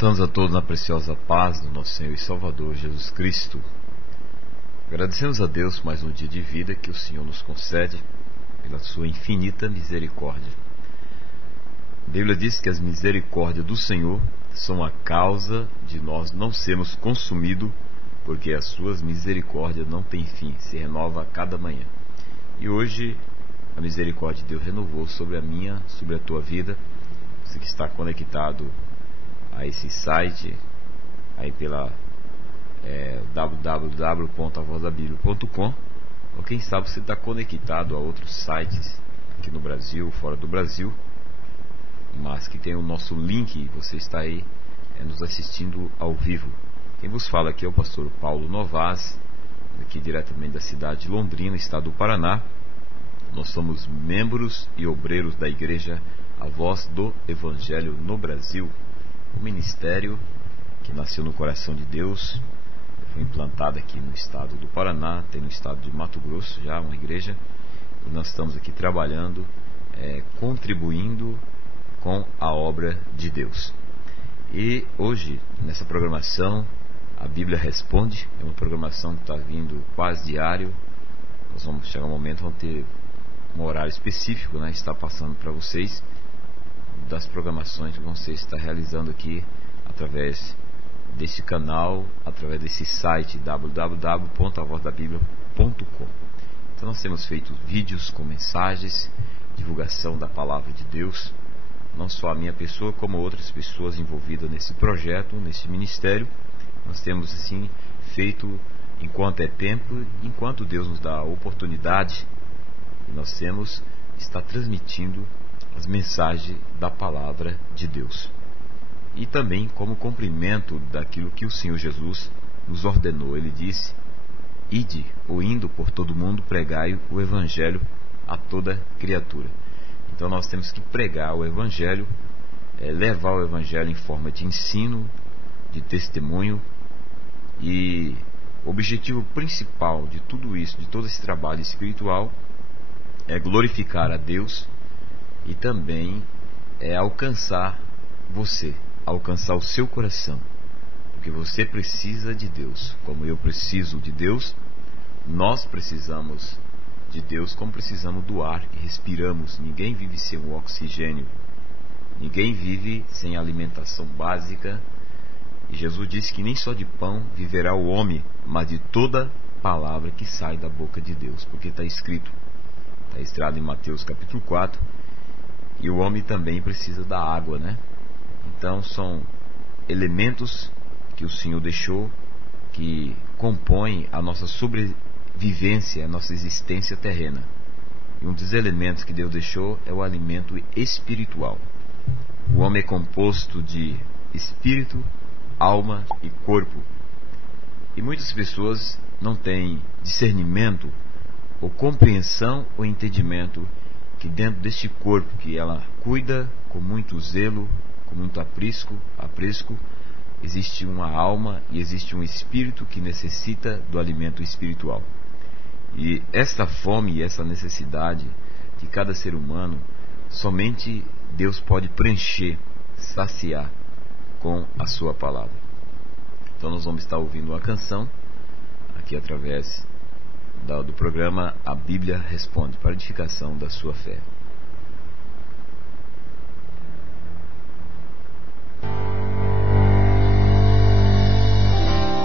Cumprimentamos a todos na preciosa paz do nosso Senhor e Salvador Jesus Cristo. Agradecemos a Deus por mais um dia de vida que o Senhor nos concede pela sua infinita misericórdia. A Bíblia diz que as misericórdias do Senhor são a causa de nós não sermos consumidos, porque as suas misericórdias não têm fim, se renova a cada manhã. E hoje a misericórdia de Deus renovou sobre a minha, sobre a tua vida. Você que está conectado a esse site aí pela www.avozdabiblia.com, ou quem sabe você está conectado a outros sites aqui no Brasil, fora do Brasil, mas que tem o nosso link. Você está aí nos assistindo ao vivo. Quem vos fala aqui é o pastor Paulo Novas, aqui diretamente da cidade de Londrina, estado do Paraná. Nós somos membros e obreiros da igreja A Voz do Evangelho no Brasil, um ministério que nasceu no coração de Deus, foi implantado aqui no estado do Paraná, tem no estado de Mato Grosso já uma igreja, e nós estamos aqui trabalhando, contribuindo com a obra de Deus. E hoje, nessa programação, a Bíblia Responde, é uma programação que está vindo quase diário. Nós vamos chegar um momento, vamos ter um horário específico, né, está passando para vocês das programações que você está realizando aqui através desse canal, através desse site www.avozdabiblia.com. Então nós temos feito vídeos com mensagens, divulgação da palavra de Deus, não só a minha pessoa, como outras pessoas envolvidas nesse projeto, nesse ministério. Nós temos assim feito enquanto é tempo, enquanto Deus nos dá a oportunidade, e nós temos está transmitindo as mensagens da palavra de Deus. E também como cumprimento daquilo que o Senhor Jesus nos ordenou. Ele disse: ide, ou indo por todo mundo, pregai o Evangelho a toda criatura. Então nós temos que pregar o Evangelho, levar o Evangelho em forma de ensino, de testemunho. E o objetivo principal de tudo isso, de todo esse trabalho espiritual, é glorificar a Deus e também alcançar você, alcançar o seu coração, porque você precisa de Deus, como eu preciso de Deus. Nós precisamos de Deus como precisamos do ar que respiramos. Ninguém vive sem o oxigênio, ninguém vive sem alimentação básica. E Jesus disse que nem só de pão viverá o homem, mas de toda palavra que sai da boca de Deus, porque está escrito em Mateus capítulo 4, e o homem também precisa da água, né? Então são elementos que o Senhor deixou, que compõem a nossa sobrevivência, a nossa existência terrena. E um dos elementos que Deus deixou é o alimento espiritual. O homem é composto de espírito, alma e corpo. E muitas pessoas não têm discernimento, ou compreensão, ou entendimento que dentro deste corpo que ela cuida com muito zelo, com muito apresco, existe uma alma e existe um espírito que necessita do alimento espiritual. E esta fome e essa necessidade de cada ser humano, somente Deus pode preencher, saciar com a sua palavra. Então nós vamos estar ouvindo uma canção aqui através do programa A Bíblia Responde, para edificação da sua fé.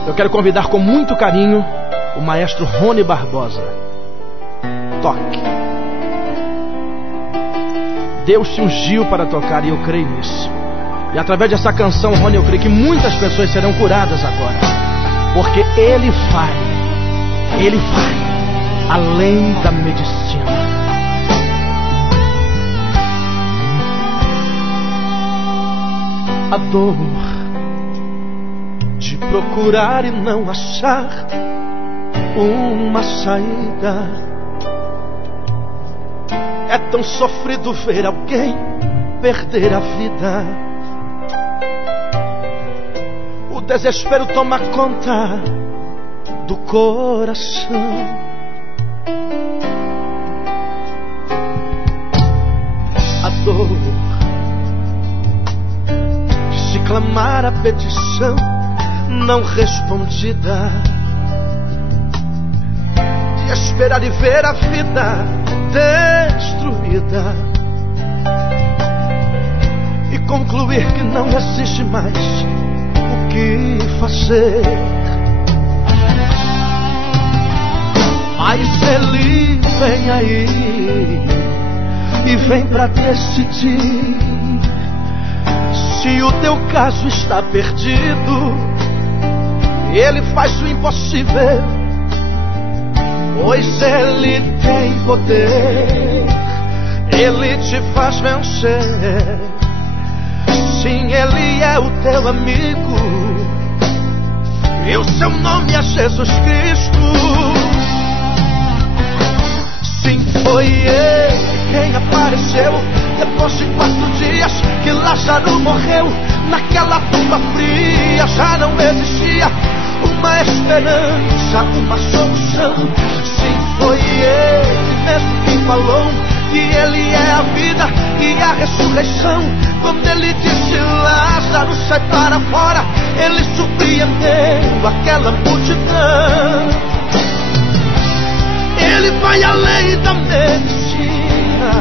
Eu quero convidar com muito carinho o maestro Rony Barbosa. Toque. Deus te ungiu para tocar e eu creio nisso. E através dessa canção, Rony, eu creio que muitas pessoas serão curadas agora, porque Ele vai além da medicina. A dor de procurar e não achar uma saída, é tão sofrido ver alguém perder a vida. O desespero toma conta do coração. A dor clamar a petição não respondida, de esperar e ver a vida destruída e concluir que não existe mais o que fazer. Mas Ele vem aí e vem pra decidir se o teu caso está perdido. Ele faz o impossível, pois Ele tem poder. Ele te faz vencer. Sim, Ele é o teu amigo e o seu nome é Jesus Cristo. Sim, foi Ele quem apareceu depois de 4 dias que Lázaro morreu. Naquela tumba fria já não existia uma esperança, uma solução. Sim, foi Ele mesmo quem falou que Ele é a vida e a ressurreição. Quando Ele disse Lázaro, sai para fora, Ele surpreendeu aquela multidão. Ele vai além da medicina.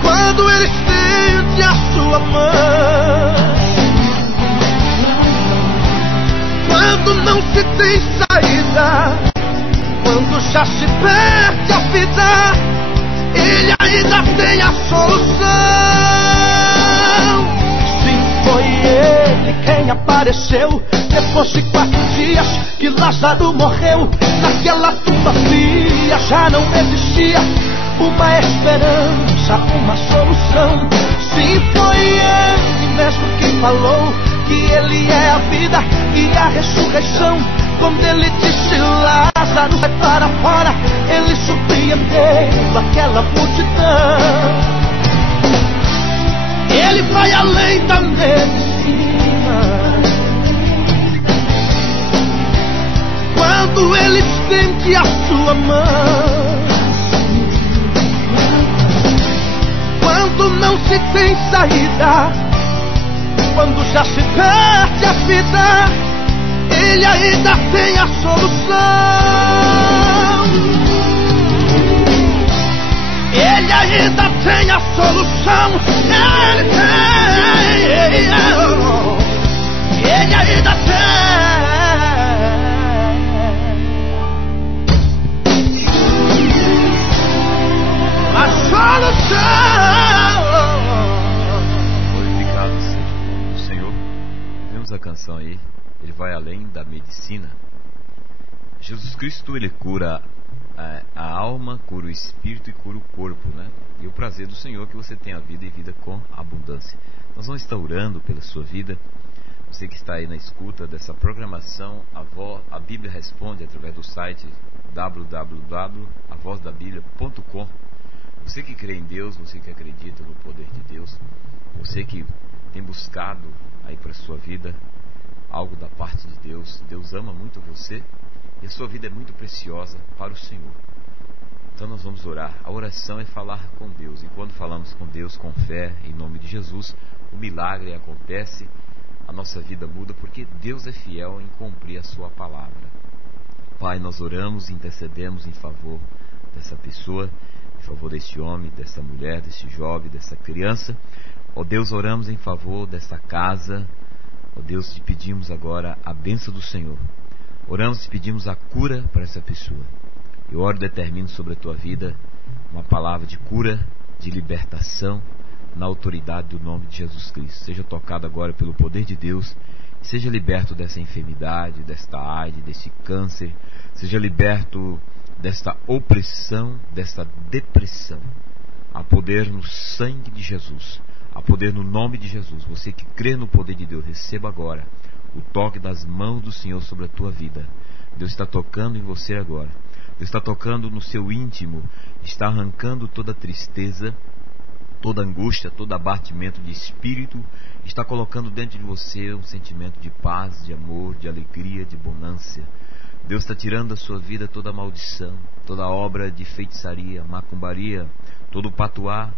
Quando Ele estende a sua mão, quando não se tem saída, quando já se perde a vida, Ele ainda tem a solução. Sim, foi Ele quem apareceu depois de 4 dias que Lázaro morreu. Naquela tumba fria já não existia uma esperança, uma solução. Sim, foi Ele mesmo quem falou que Ele é a vida e a ressurreição. Quando Ele disse Lázaro, sai para fora, Ele surpreendeu aquela multidão. Ele vai além da medicina. Quando Ele estende a sua mão, quando não se tem saída, quando já se perde a vida, Ele ainda tem a solução. Ele ainda tem a solução. Ele tem. Ele ainda tem a solução. Glorificado seja o Senhor. Vemos a canção aí. Ele vai além da medicina. Jesus Cristo, Ele cura a alma, cura o espírito e cura o corpo, né? E o prazer do Senhor é que você tenha vida e vida com abundância. Nós vamos estar orando pela sua vida. Você que está aí na escuta dessa programação, a Bíblia Responde, através do site www.avozdabiblia.com. Você que crê em Deus, você que acredita no poder de Deus, você que tem buscado aí para a sua vida algo da parte de Deus. Deus ama muito você e a sua vida é muito preciosa para o Senhor. Então nós vamos orar. A oração é falar com Deus, e quando falamos com Deus com fé, em nome de Jesus, o milagre acontece, a nossa vida muda, porque Deus é fiel em cumprir a sua palavra. Pai, nós oramos, intercedemos em favor dessa pessoa, em favor deste homem, dessa mulher, deste jovem, dessa criança. Ó Deus, oramos em favor dessa casa. Ó Deus, te pedimos agora a bênção do Senhor. Oramos e pedimos a cura para essa pessoa. Eu oro e determino sobre a tua vida uma palavra de cura, de libertação, na autoridade do nome de Jesus Cristo. Seja tocado agora pelo poder de Deus, seja liberto dessa enfermidade, desta AIDS, desse câncer, seja liberto desta opressão, desta depressão. Há poder no sangue de Jesus, há poder no nome de Jesus. Você que crê no poder de Deus, receba agora o toque das mãos do Senhor sobre a tua vida. Deus está tocando em você agora. Deus está tocando no seu íntimo, está arrancando toda tristeza, toda angústia, todo abatimento de espírito, está colocando dentro de você um sentimento de paz, de amor, de alegria, de bonança. Deus está tirando da sua vida toda maldição, toda obra de feitiçaria, macumbaria, todo patuá,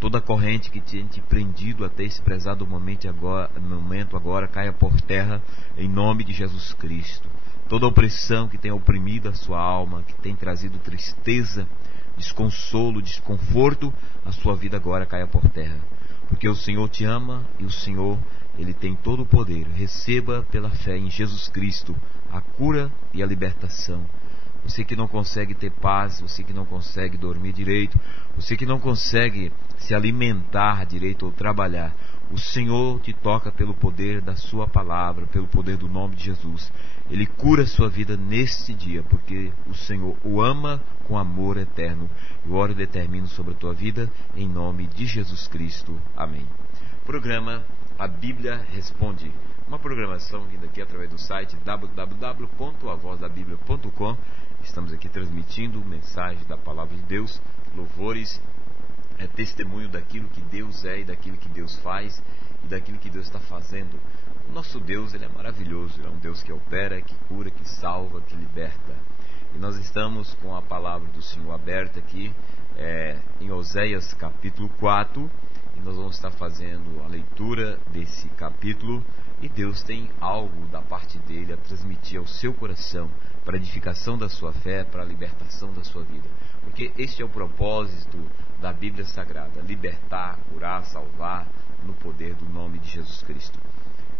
Toda corrente que tinha te prendido até esse prezado momento agora caia por terra em nome de Jesus Cristo. Toda opressão que tem oprimido a sua alma, que tem trazido tristeza, desconsolo, desconforto, a sua vida agora caia por terra. Porque o Senhor te ama e o Senhor, Ele tem todo o poder. Receba pela fé em Jesus Cristo a cura e a libertação. Você que não consegue ter paz, você que não consegue dormir direito, você que não consegue se alimentar direito ou trabalhar, o Senhor te toca pelo poder da sua palavra, pelo poder do nome de Jesus. Ele cura a sua vida neste dia, porque o Senhor o ama com amor eterno. Eu oro e determino sobre a tua vida, em nome de Jesus Cristo. Amém. Programa A Bíblia Responde. Uma programação vinda aqui através do site www.avozdabiblia.com. Estamos aqui transmitindo mensagem da Palavra de Deus, louvores, testemunho daquilo que Deus é e daquilo que Deus faz e daquilo que Deus está fazendo. O nosso Deus, Ele é maravilhoso, Ele é um Deus que opera, que cura, que salva, que liberta. E nós estamos com a Palavra do Senhor aberta aqui, em Oséias capítulo 4, e nós vamos estar fazendo a leitura desse capítulo, e Deus tem algo da parte dele a transmitir ao seu coração, para a edificação da sua fé, para a libertação da sua vida. Porque este é o propósito da Bíblia Sagrada: libertar, curar, salvar, no poder do nome de Jesus Cristo.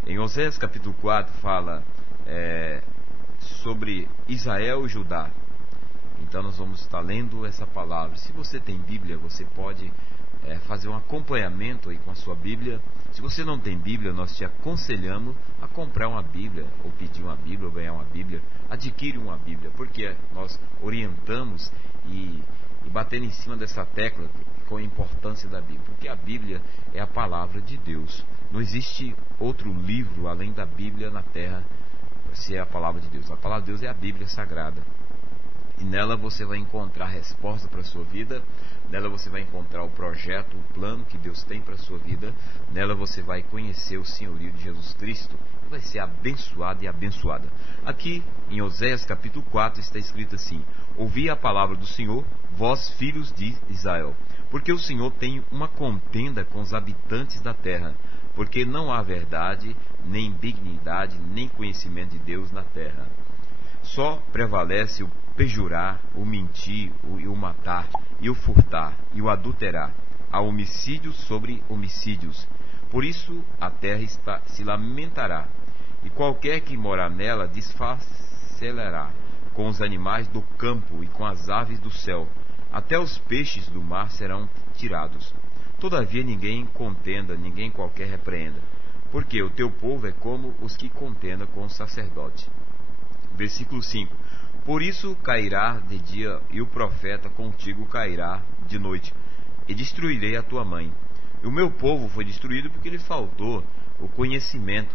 Em Oséias capítulo 4 fala sobre Israel e Judá. Então nós vamos estar lendo essa palavra. Se você tem Bíblia, você pode fazer um acompanhamento aí com a sua Bíblia. Se você não tem Bíblia, nós te aconselhamos a comprar uma Bíblia, ou pedir uma Bíblia, ou ganhar uma Bíblia. Adquire uma Bíblia, porque nós orientamos e batendo em cima dessa tecla com a importância da Bíblia, porque a Bíblia é a palavra de Deus. Não existe outro livro além da Bíblia na terra, se é a palavra de Deus. A palavra de Deus é a Bíblia Sagrada, e nela você vai encontrar a resposta para a sua vida. Nela você vai encontrar o projeto, o plano que Deus tem para a sua vida. Nela você vai conhecer o senhorio de Jesus Cristo e vai ser abençoado e abençoada. Aqui em Oséias capítulo 4 está escrito assim: ouvi a palavra do Senhor, vós filhos de Israel, porque o Senhor tem uma contenda com os habitantes da terra, porque não há verdade, nem benignidade, nem conhecimento de Deus na terra. Só prevalece o perjurar, o mentir, o matar, e o furtar, e o adulterar. Há homicídios sobre homicídios. Por isso a terra se lamentará, e qualquer que morar nela desfacelerá com os animais do campo e com as aves do céu. Até os peixes do mar serão tirados. Todavia ninguém contenda, ninguém qualquer repreenda, porque o teu povo é como os que contendam com o sacerdote. Versículo 5: por isso cairá de dia, e o profeta contigo cairá de noite, e destruirei a tua mãe. E o meu povo foi destruído porque lhe faltou o conhecimento,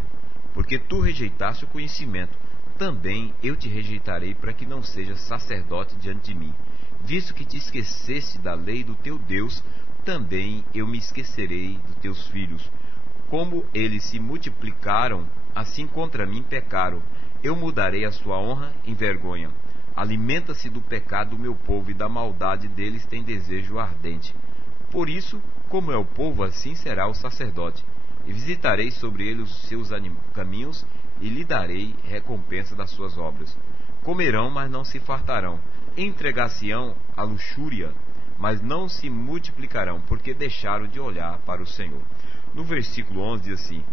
porque tu rejeitaste o conhecimento. Também eu te rejeitarei, para que não sejas sacerdote diante de mim. Visto que te esqueceste da lei do teu Deus, também eu me esquecerei dos teus filhos. Como eles se multiplicaram, assim contra mim pecaram. Eu mudarei a sua honra em vergonha. Alimenta-se do pecado do meu povo, e da maldade deles tem desejo ardente. Por isso, como é o povo, assim será o sacerdote. E visitarei sobre ele os seus caminhos, e lhe darei recompensa das suas obras. Comerão, mas não se fartarão. Entregar-se-ão à luxúria, mas não se multiplicarão, porque deixaram de olhar para o Senhor. No versículo 11 diz assim: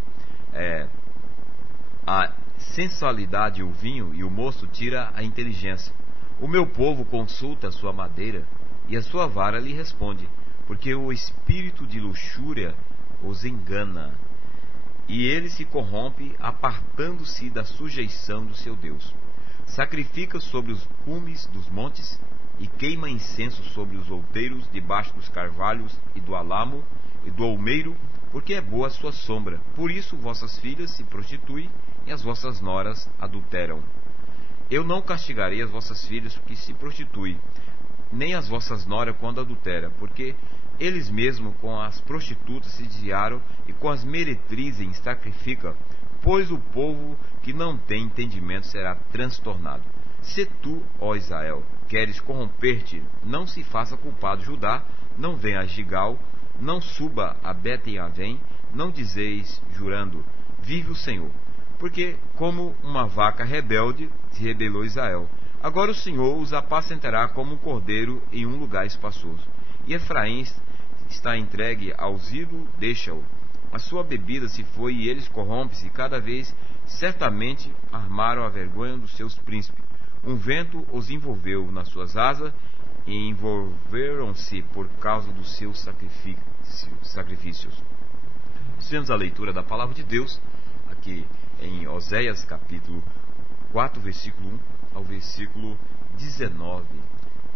a sensualidade, o vinho e o moço tira a inteligência. O meu povo consulta a sua madeira, e a sua vara lhe responde, porque o espírito de luxúria os engana, e ele se corrompe, apartando-se da sujeição do seu Deus. Sacrifica sobre os cumes dos montes, e queima incenso sobre os outeiros, debaixo dos carvalhos e do alamo e do olmeiro, porque é boa a sua sombra. Por isso vossas filhas se prostituem, e as vossas noras adulteram. Eu não castigarei as vossas filhas que se prostituem, nem as vossas noras quando adulteram, porque eles mesmos com as prostitutas se desviaram, e com as meretrizes sacrificam. Pois o povo que não tem entendimento será transtornado. Se tu, ó Israel, queres corromper-te, não se faça culpado. Judá, não venha a Gigal, não suba a Bet-Avém, não dizeis, jurando, vive o Senhor. Porque como uma vaca rebelde se rebelou Israel. Agora o Senhor os apacentará como um cordeiro em um lugar espaçoso. E Efraim está entregue aos ídolos, deixa-o. A sua bebida se foi e eles corrompem-se cada vez. Certamente armaram a vergonha dos seus príncipes. Um vento os envolveu nas suas asas e envolveram-se por causa dos seus sacrifícios. Fizemos a leitura da palavra de Deus aqui em Oséias capítulo 4, versículo 1 ao versículo 19.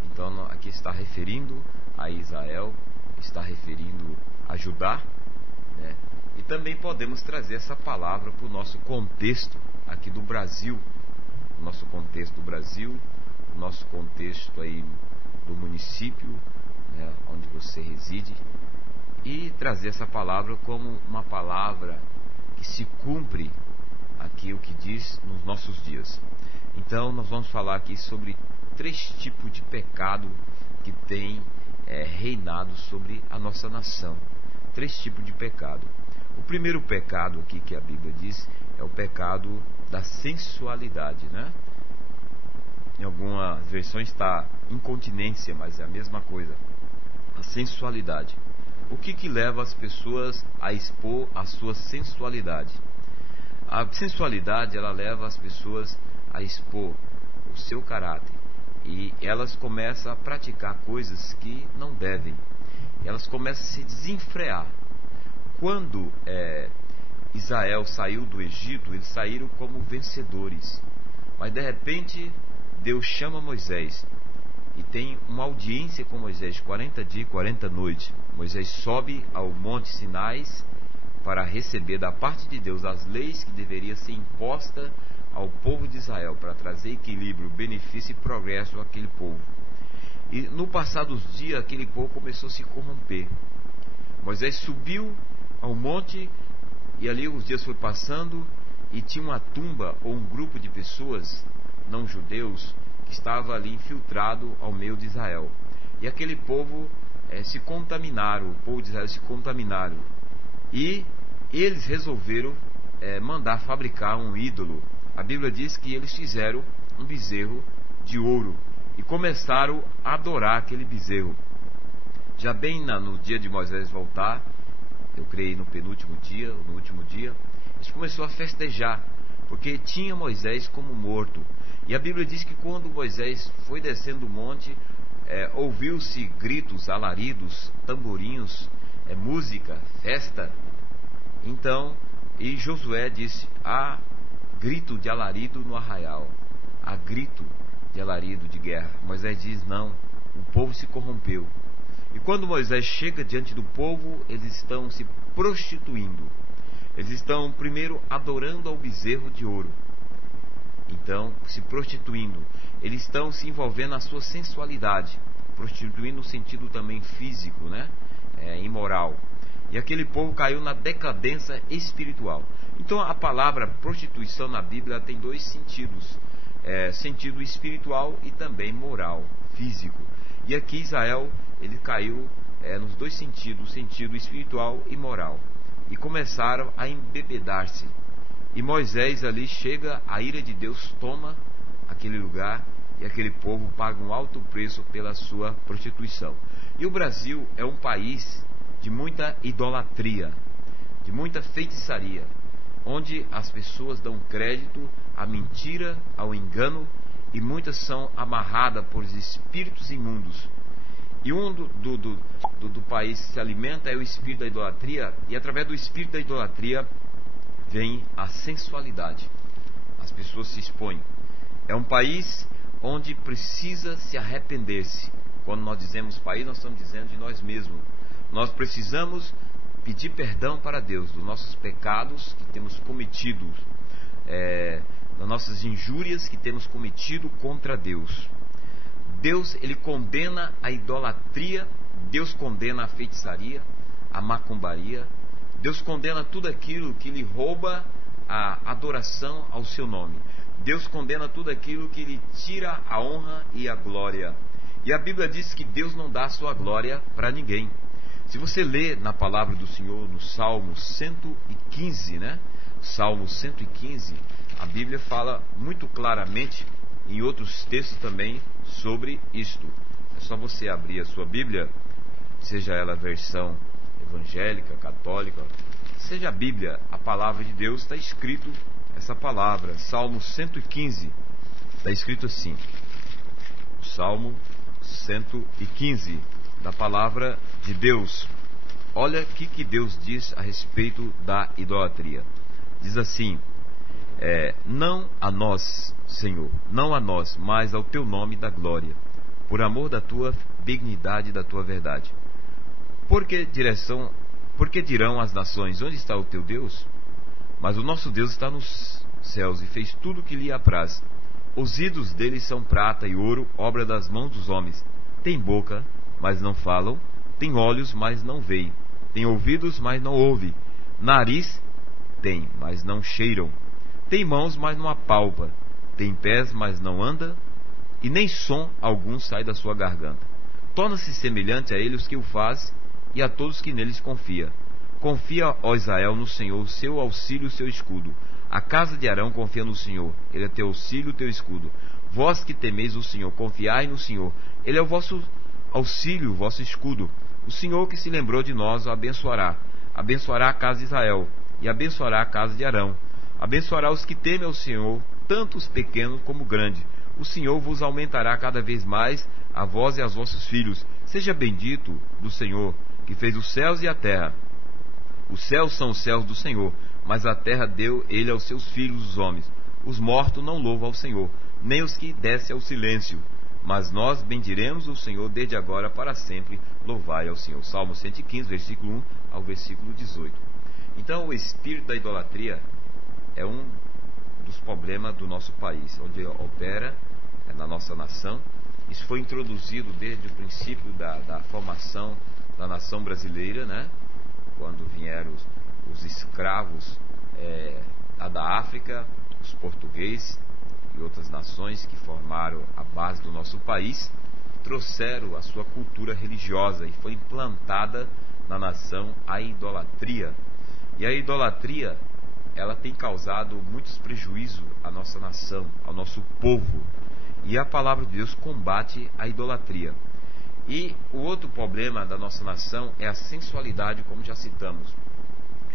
Então aqui está referindo a Israel, está referindo a Judá, né? E também podemos trazer essa palavra para o nosso contexto aqui do Brasil, o nosso contexto do Brasil, o nosso contexto aí do município, né, onde você reside, e trazer essa palavra como uma palavra que se cumpre aqui o que diz nos nossos dias. Então nós vamos falar aqui sobre 3 tipos de pecado que tem reinado sobre a nossa nação. 3 tipos de pecado. O primeiro pecado aqui que a Bíblia diz é o pecado da sensualidade, né? Em algumas versões está incontinência, mas é a mesma coisa. A sensualidade. O que leva as pessoas a expor a sua sensualidade? A sensualidade, ela leva as pessoas a expor o seu caráter. E elas começam a praticar coisas que não devem. Elas começam a se desenfrear. Quando Israel saiu do Egito, eles saíram como vencedores. Mas de repente Deus chama Moisés e tem uma audiência com Moisés, 40 dias e 40 noites. Moisés sobe ao Monte Sinai para receber da parte de Deus as leis que deveriam ser impostas ao povo de Israel, para trazer equilíbrio, benefício e progresso àquele povo. E no passar dos dias, aquele povo começou a se corromper. Moisés subiu ao monte e ali os dias foram passando e tinha uma tumba ou um grupo de pessoas não judeus que estava ali infiltrado ao meio de Israel. E aquele povo se contaminaram, o povo de Israel se contaminaram. E eles resolveram mandar fabricar um ídolo. A Bíblia diz que eles fizeram um bezerro de ouro e começaram a adorar aquele bezerro. Já bem no dia de Moisés voltar, eu creio no penúltimo dia, no último dia, eles começaram a festejar, porque tinha Moisés como morto. E a Bíblia diz que quando Moisés foi descendo do monte, ouviu-se gritos, alaridos, tamborinhos, música, festa. Então, e Josué disse, há grito de alarido no arraial, há grito de alarido de guerra. Moisés diz, não, o povo se corrompeu. E quando Moisés chega diante do povo, eles estão se prostituindo. Eles estão primeiro adorando ao bezerro de ouro. Então, se prostituindo. Eles estão se envolvendo na sua sensualidade. Prostituindo no sentido também físico, né? Imoral. E aquele povo caiu na decadência espiritual. Então a palavra prostituição na Bíblia tem 2 sentidos. Sentido espiritual e também moral, físico. E aqui Israel, ele caiu nos 2 sentidos, sentido espiritual e moral. E começaram a embebedar-se. E Moisés ali chega, a ira de Deus toma aquele lugar e aquele povo paga um alto preço pela sua prostituição. E o Brasil é um país de muita idolatria, de muita feitiçaria, onde as pessoas dão crédito à mentira, ao engano, e muitas são amarradas por espíritos imundos. E um do país que se alimenta é o espírito da idolatria, e através do espírito da idolatria vem a sensualidade. As pessoas se expõem. É um país onde precisa se arrepender-se. Quando nós dizemos país, nós estamos dizendo de nós mesmos. Nós precisamos pedir perdão para Deus dos nossos pecados que temos cometido, das nossas injúrias que temos cometido contra Deus. Deus, ele condena a idolatria, Deus condena a feitiçaria, a macumbaria, Deus condena tudo aquilo que lhe rouba a adoração ao seu nome. Deus condena tudo aquilo que lhe tira a honra e a glória. E a Bíblia diz que Deus não dá a sua glória para ninguém. Se você lê na palavra do Senhor no Salmo 115, né? Salmo 115, a Bíblia fala muito claramente, em outros textos também, sobre isto. É só você abrir a sua Bíblia, seja ela a versão evangélica, católica, seja a Bíblia, a palavra de Deus, está escrito essa palavra. Salmo 115, está escrito assim, Salmo 115, da palavra de Deus. Olha o que Deus diz a respeito da idolatria. Diz assim: não a nós, Senhor, não a nós, mas ao teu nome da glória, por amor da tua benignidade e da tua verdade. Porque dirão as nações, onde está o teu Deus? Mas o nosso Deus está nos céus e fez tudo o que lhe apraz. Os ídolos deles são prata e ouro, obra das mãos dos homens. Tem boca, mas não falam, tem olhos, mas não veem, tem ouvidos, mas não ouvem, nariz tem, mas não cheiram, tem mãos, mas não apalpa, tem pés, mas não anda, e nem som algum sai da sua garganta. Torna-se semelhante a ele os que o faz e a todos que neles confia. Confia, ó Israel, no Senhor, seu auxílio, seu escudo. A casa de Arão confia no Senhor, ele é teu auxílio, teu escudo. Vós que temeis o Senhor, confiai no Senhor, ele é o vosso auxílio, o vosso escudo. O Senhor que se lembrou de nós o abençoará. Abençoará a casa de Israel e abençoará a casa de Arão. Abençoará os que temem ao Senhor, tanto os pequenos como os grandes. O Senhor vos aumentará cada vez mais, a vós e aos vossos filhos. Seja bendito do Senhor, que fez os céus e a terra. Os céus são os céus do Senhor, mas a terra deu ele aos seus filhos os homens. Os mortos não louvam ao Senhor, nem os que descem ao silêncio. Mas nós bendiremos o Senhor desde agora para sempre, louvai ao Senhor. Salmo 115, versículo 1 ao versículo 18. Então o espírito da idolatria é um dos problemas do nosso país, onde opera na nossa nação. Isso foi introduzido desde o princípio da formação da nação brasileira, né? Quando vieram os escravos da África, os portugueses e outras nações que formaram a base do nosso país, trouxeram a sua cultura religiosa e foi implantada na nação a idolatria. E a idolatria, ela tem causado muitos prejuízos à nossa nação, ao nosso povo. E a palavra de Deus combate a idolatria. E o outro problema da nossa nação é a sensualidade, como já citamos.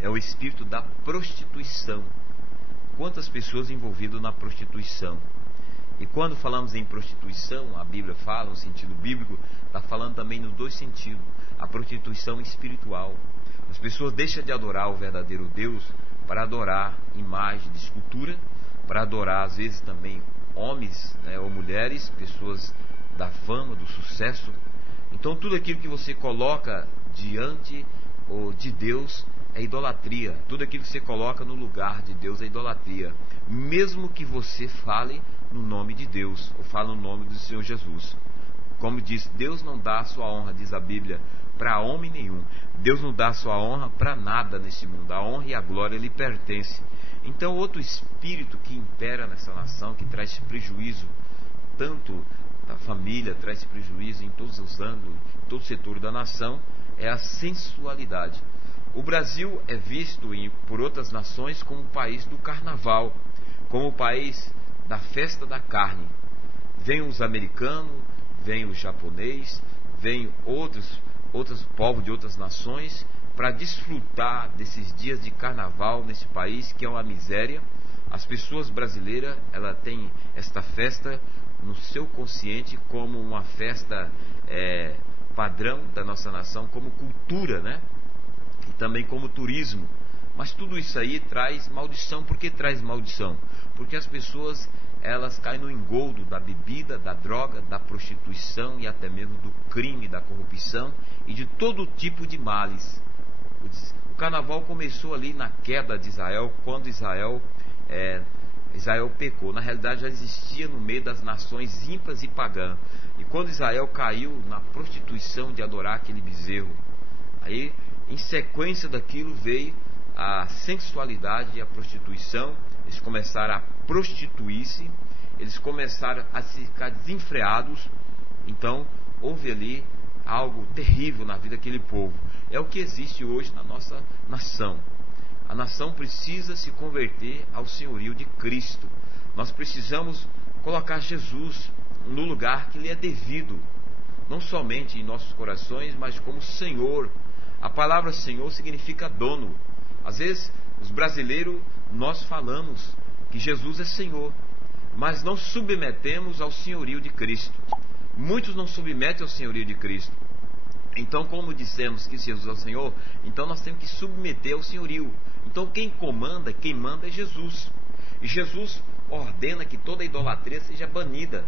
É o espírito da prostituição. Quantas pessoas envolvidas na prostituição? E quando falamos em prostituição, a Bíblia fala, no sentido bíblico, está falando também nos dois sentidos. A prostituição espiritual. As pessoas deixam de adorar o verdadeiro Deus para adorar imagem de escultura, para adorar às vezes também homens, né, ou mulheres, pessoas da fama, do sucesso. Então tudo aquilo que você coloca diante de Deus é idolatria. Tudo aquilo que você coloca no lugar de Deus é idolatria. Mesmo que você fale no nome de Deus, ou fale no nome do Senhor Jesus. Como diz, Deus não dá a sua honra, diz a Bíblia, para homem nenhum. Deus não dá a sua honra para nada neste mundo. A honra e a glória lhe pertencem. Então outro espírito que impera nessa nação, que traz prejuízo tanto da família, traz prejuízo em todos os ângulos, em todo o setor da nação, é a sensualidade. O Brasil é visto por outras nações como o país do carnaval, como o país da festa da carne. Vem os americanos, vem os japoneses, vem outros povos de outras nações para desfrutar desses dias de carnaval nesse país que é uma miséria. As pessoas brasileiras, ela tem esta festa no seu consciente como uma festa padrão da nossa nação, como cultura, né? E também como turismo. Mas tudo isso aí traz maldição. Por que traz maldição? Porque as pessoas, elas caem no engoldo da bebida, da droga, da prostituição e até mesmo do crime, da corrupção e de todo tipo de males. O carnaval começou ali na queda de Israel, quando Israel pecou. Na realidade já existia no meio das nações ímpias e pagãs. E quando Israel caiu na prostituição de adorar aquele bezerro, aí em sequência daquilo veio a sensualidade e a prostituição. Eles começaram a prostituir-se, eles começaram a ficar desenfreados. Então houve ali algo terrível na vida daquele povo. É o que existe hoje na nossa nação. A nação precisa se converter ao senhorio de Cristo. Nós precisamos colocar Jesus no lugar que lhe é devido, não somente em nossos corações, mas como Senhor. A palavra Senhor significa dono. Às vezes, os brasileiros, nós falamos que Jesus é Senhor, mas não submetemos ao senhorio de Cristo. Muitos não submetem ao senhorio de Cristo. Então, como dissemos que Jesus é o Senhor, então nós temos que submeter ao senhorio. Então, quem comanda, quem manda é Jesus. E Jesus ordena que toda idolatria seja banida,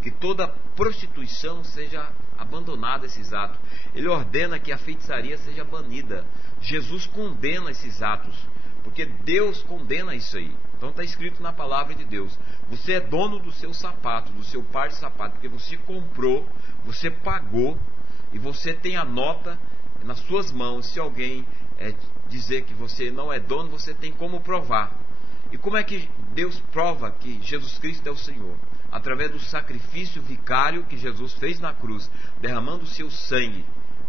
que toda prostituição seja abandonada, esses atos. Ele ordena que a feitiçaria seja banida. Jesus condena esses atos, porque Deus condena isso aí. Então está escrito na palavra de Deus: você é dono do seu sapato, do seu par de sapato, porque você comprou, você pagou, e você tem a nota nas suas mãos. Se alguém dizer que você não é dono, você tem como provar. E como é que Deus prova que Jesus Cristo é o Senhor? Através do sacrifício vicário que Jesus fez na cruz, derramando o seu sangue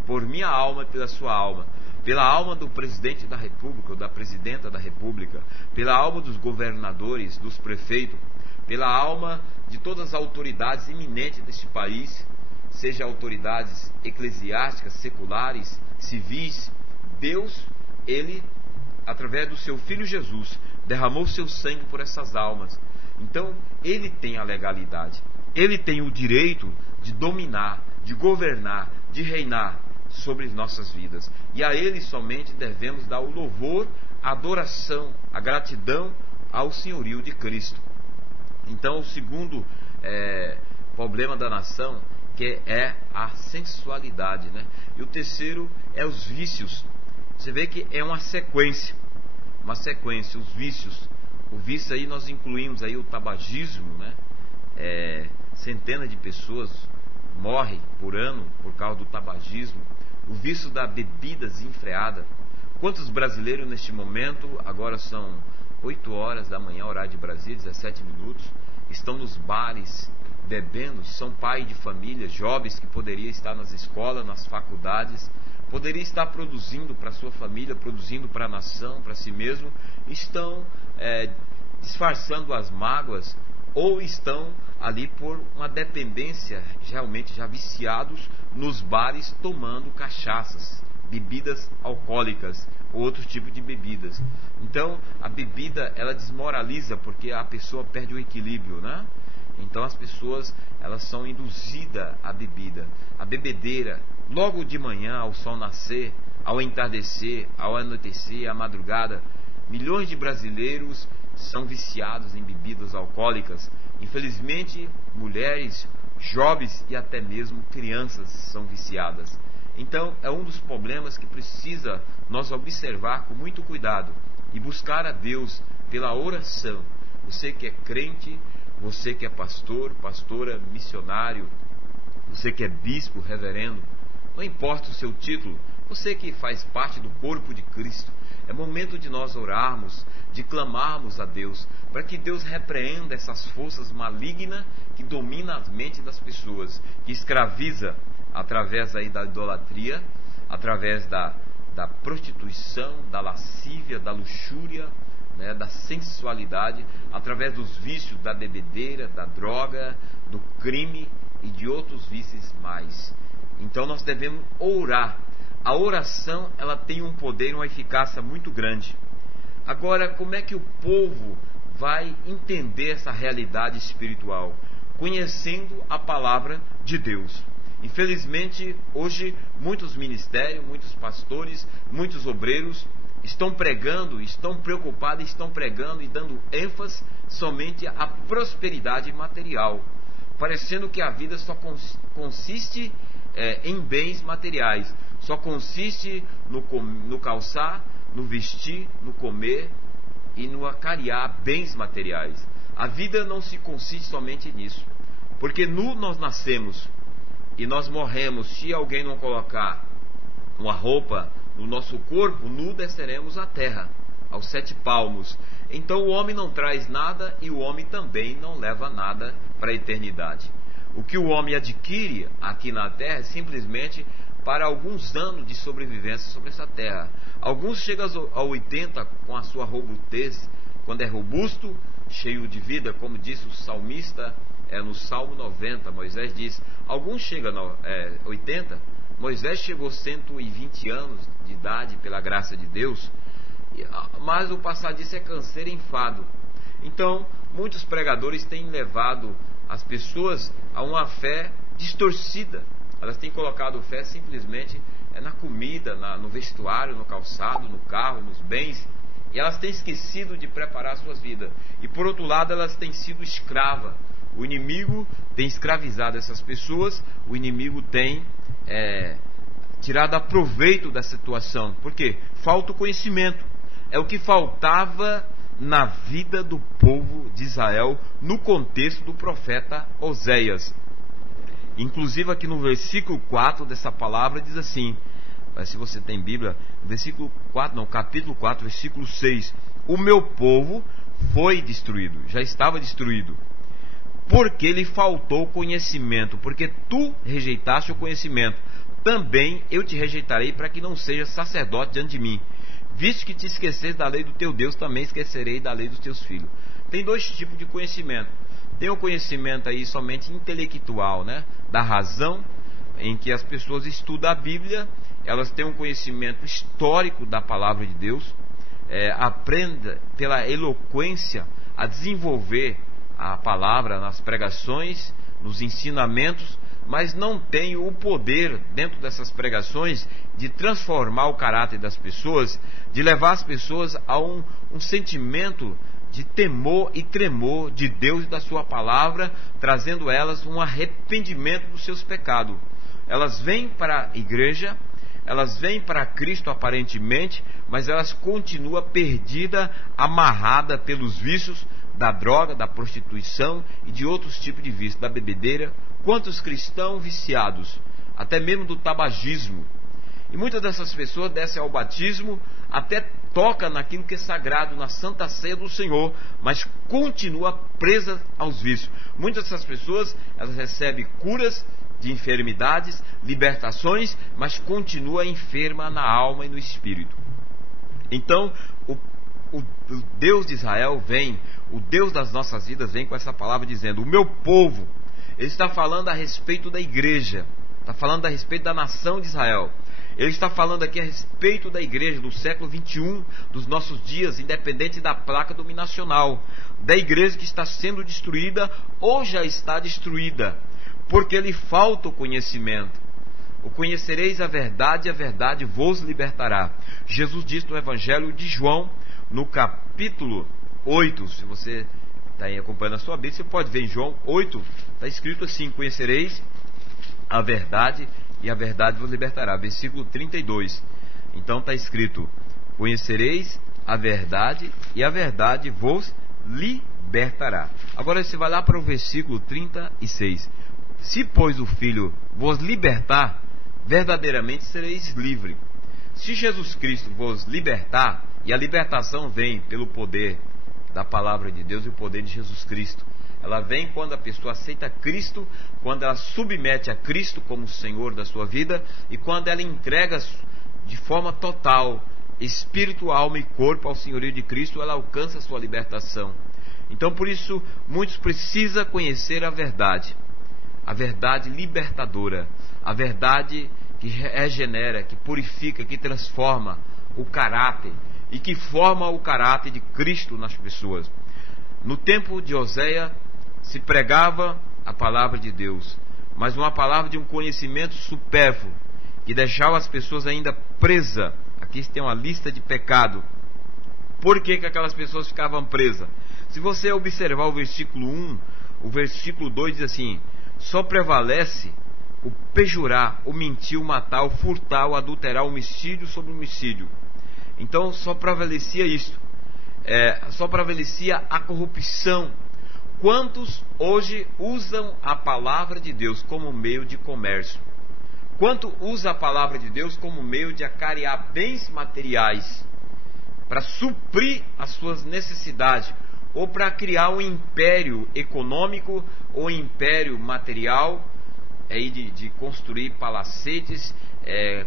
por minha alma e pela sua alma, pela alma do presidente da república, ou da presidenta da república, pela alma dos governadores, dos prefeitos, pela alma de todas as autoridades iminentes deste país, seja autoridades eclesiásticas, seculares, civis. Deus, Ele, através do seu Filho Jesus, derramou seu sangue por essas almas. Então, Ele tem a legalidade, Ele tem o direito de dominar, de governar, de reinar sobre nossas vidas. E a Ele somente devemos dar o louvor, a adoração, a gratidão ao senhorio de Cristo. Então, o segundo problema da nação, que é a sensualidade, né? E o terceiro é os vícios. Você vê que é uma sequência, os vícios. O vício aí nós incluímos aí o tabagismo, né? Centenas de pessoas morrem por ano por causa do tabagismo. O vício da bebida desenfreada. Quantos brasileiros neste momento, agora são 8 horas da manhã, horário de Brasília, 17 minutos, estão nos bares bebendo? São pais de família, jovens que poderiam estar nas escolas, nas faculdades, poderia estar produzindo para sua família, produzindo para a nação, para si mesmo, estão disfarçando as mágoas, ou estão ali por uma dependência, realmente já viciados nos bares, tomando cachaças, bebidas alcoólicas ou outro tipo de bebidas. Então a bebida, ela desmoraliza, porque a pessoa perde o equilíbrio, né? Então as pessoas, elas são induzidas à bebida, à bebedeira, logo de manhã, ao sol nascer, ao entardecer, ao anoitecer, à madrugada. Milhões de brasileiros são viciados em bebidas alcoólicas. Infelizmente, mulheres, jovens e até mesmo crianças são viciadas. Então é um dos problemas que precisa nós observar com muito cuidado e buscar a Deus pela oração. Você que é crente, você que é pastor, pastora, missionário, você que é bispo, reverendo, não importa o seu título, você que faz parte do corpo de Cristo, é momento de nós orarmos, de clamarmos a Deus, para que Deus repreenda essas forças malignas que dominam as mentes das pessoas, que escraviza através aí da idolatria, através da prostituição, da lascívia, da luxúria, né, da sensualidade, através dos vícios da bebedeira, da droga, do crime e de outros vícios mais. Então nós devemos orar. A oração, ela tem um poder, uma eficácia muito grande. Agora, como é que o povo vai entender essa realidade espiritual? Conhecendo a palavra de Deus. Infelizmente, hoje, muitos ministérios, muitos pastores, muitos obreiros estão pregando, estão preocupados, estão pregando e dando ênfase somente à prosperidade material, parecendo que a vida só consiste em bens materiais, só consiste no calçar, no vestir, no comer e no acarear bens materiais. A vida não se consiste somente nisso, porque nu nós nascemos e nós morremos. Se alguém não colocar uma roupa no nosso corpo, nu desceremos à terra, aos 7 palmos. Então o homem não traz nada e o homem também não leva nada para a eternidade. O que o homem adquire aqui na terra é simplesmente para alguns anos de sobrevivência sobre essa terra. Alguns chegam a 80 com a sua robustez, quando é robusto, cheio de vida, como diz o salmista no Salmo 90. Moisés diz, alguns chegam a 80, Moisés chegou a 120 anos de idade pela graça de Deus, mas o passar disso é canseiro e enfado. Então, muitos pregadores têm levado as pessoas a uma fé distorcida. Elas têm colocado fé simplesmente na comida, no vestuário, no calçado, no carro, nos bens, e elas têm esquecido de preparar suas vidas. E por outro lado, elas têm sido escravas. O inimigo tem escravizado essas pessoas, o inimigo tem tirado proveito da situação. Por quê? Falta o conhecimento. É o que faltava na vida do povo de Israel no contexto do profeta Oséias. Inclusive aqui no versículo 4 dessa palavra diz assim, se você tem Bíblia, capítulo 4, versículo 6: o meu povo foi destruído, já estava destruído, porque lhe faltou conhecimento, porque tu rejeitaste o conhecimento, também eu te rejeitarei, para que não sejas sacerdote diante de mim. Visto que te esqueces da lei do teu Deus, também esquecerei da lei dos teus filhos. Tem dois tipos de conhecimento. Tem o conhecimento aí somente intelectual, né? Da razão, em que as pessoas estudam a Bíblia, elas têm um conhecimento histórico da palavra de Deus, aprendem pela eloquência a desenvolver a palavra nas pregações, nos ensinamentos, mas não tem o poder dentro dessas pregações de transformar o caráter das pessoas, de levar as pessoas a um sentimento de temor e tremor de Deus e da sua palavra, trazendo elas um arrependimento dos seus pecados. Elas vêm para a igreja, elas vêm para Cristo aparentemente, mas elas continuam perdidas, amarradas pelos vícios da droga, da prostituição e de outros tipos de vícios, da bebedeira. Quantos cristãos viciados, até mesmo do tabagismo. E muitas dessas pessoas descem ao batismo, até toca naquilo que é sagrado, na Santa Ceia do Senhor, mas continua presa aos vícios. Muitas dessas pessoas, elas recebem curas de enfermidades, libertações, mas continua enferma na alma e no espírito. Então, o Deus de Israel vem, o Deus das nossas vidas vem com essa palavra dizendo: o meu povo. Ele está falando a respeito da igreja, está falando a respeito da nação de Israel. Ele está falando aqui a respeito da igreja do século 21, dos nossos dias, independente da placa dominacional, da igreja que está sendo destruída ou já está destruída, porque lhe falta o conhecimento. O conhecereis a verdade, e a verdade vos libertará. Jesus disse no Evangelho de João, no capítulo 8, se você está aí acompanhando a sua Bíblia, você pode ver em João 8, está escrito assim: conhecereis a verdade e a verdade vos libertará. Versículo 32. Então está escrito: conhecereis a verdade e a verdade vos libertará. Agora você vai lá para o versículo 36. Se pois o Filho vos libertar, verdadeiramente sereis livres. Se Jesus Cristo vos libertar, e a libertação vem pelo poder da palavra de Deus e o poder de Jesus Cristo. Ela vem quando a pessoa aceita Cristo, quando ela submete a Cristo como Senhor da sua vida e quando ela entrega de forma total, espírito, alma e corpo ao senhorio de Cristo, ela alcança a sua libertação. Então por isso muitos precisam conhecer a verdade libertadora, a verdade que regenera, que purifica, que transforma o caráter e que forma o caráter de Cristo nas pessoas. No tempo de Oséias se pregava a palavra de Deus, mas uma palavra de um conhecimento supérfluo, que deixava as pessoas ainda presas. Aqui tem uma lista de pecado. Por que aquelas pessoas ficavam presas? Se você observar o versículo 1, o versículo 2 diz assim: só prevalece o perjurar, o mentir, o matar, o furtar, o adulterar, o homicídio sobre o homicídio. Então só prevalecia isso, só prevalecia a corrupção. Quantos hoje usam a palavra de Deus como meio de comércio? Quanto usa a palavra de Deus como meio de acarear bens materiais para suprir as suas necessidades? ou para criar um império econômico ou império material, aí de construir palacetes,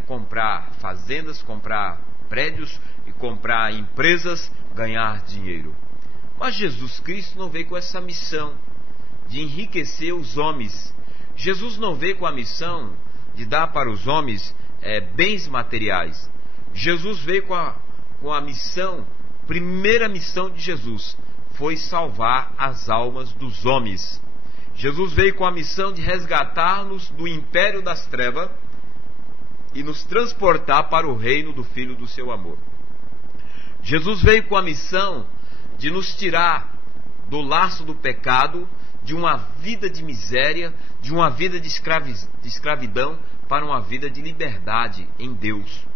comprar fazendas, comprar prédios e comprar empresas, ganhar dinheiro. Mas Jesus Cristo não veio com essa missão de enriquecer os homens. Jesus não veio com a missão de dar para os homens bens materiais. Jesus veio com a missão, primeira missão de Jesus foi salvar as almas dos homens. Jesus veio com a missão de resgatar-nos do império das trevas e nos transportar para o reino do Filho do seu amor. Jesus veio com a missão de nos tirar do laço do pecado, de uma vida de miséria, de uma vida de escravidão, para uma vida de liberdade em Deus,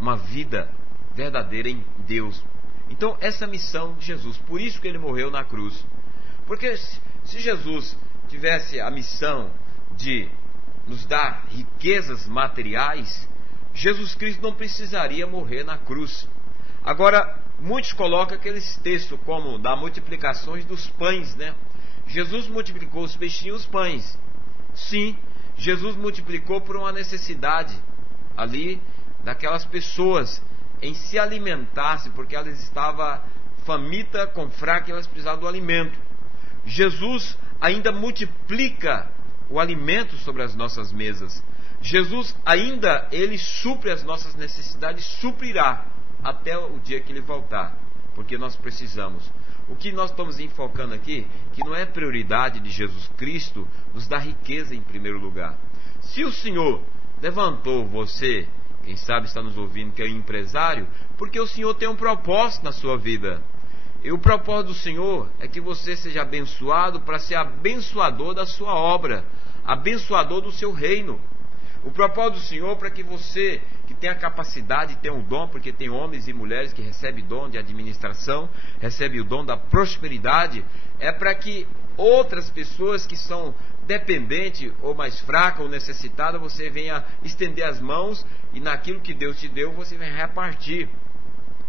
uma vida verdadeira em Deus. Então essa é a missão de Jesus, por isso que ele morreu na cruz. Porque se Jesus tivesse a missão de nos dar riquezas materiais, Jesus Cristo não precisaria morrer na cruz. Agora, muitos colocam aqueles textos como da multiplicações dos pães, né? Jesus multiplicou os peixinhos e os pães. Sim, Jesus multiplicou por uma necessidade ali daquelas pessoas em se alimentar-se, porque elas estavam famintas, com fraca, e elas precisavam do alimento. Jesus ainda multiplica o alimento sobre as nossas mesas. Jesus ainda, ele supre as nossas necessidades, suprirá até o dia que ele voltar, porque nós precisamos. O que nós estamos enfocando aqui, que não é prioridade de Jesus Cristo nos dar riqueza em primeiro lugar. Se o Senhor levantou você, quem sabe está nos ouvindo, que é empresário, porque o Senhor tem um propósito na sua vida. E o propósito do Senhor é que você seja abençoado para ser abençoador da sua obra, abençoador do seu reino. O propósito do Senhor para que você, que tem a capacidade, tem o dom, porque tem homens e mulheres que recebem dom de administração, recebem o dom da prosperidade, é para que outras pessoas que são dependentes, ou mais fracas, ou necessitadas, você venha estender as mãos e naquilo que Deus te deu, você venha repartir.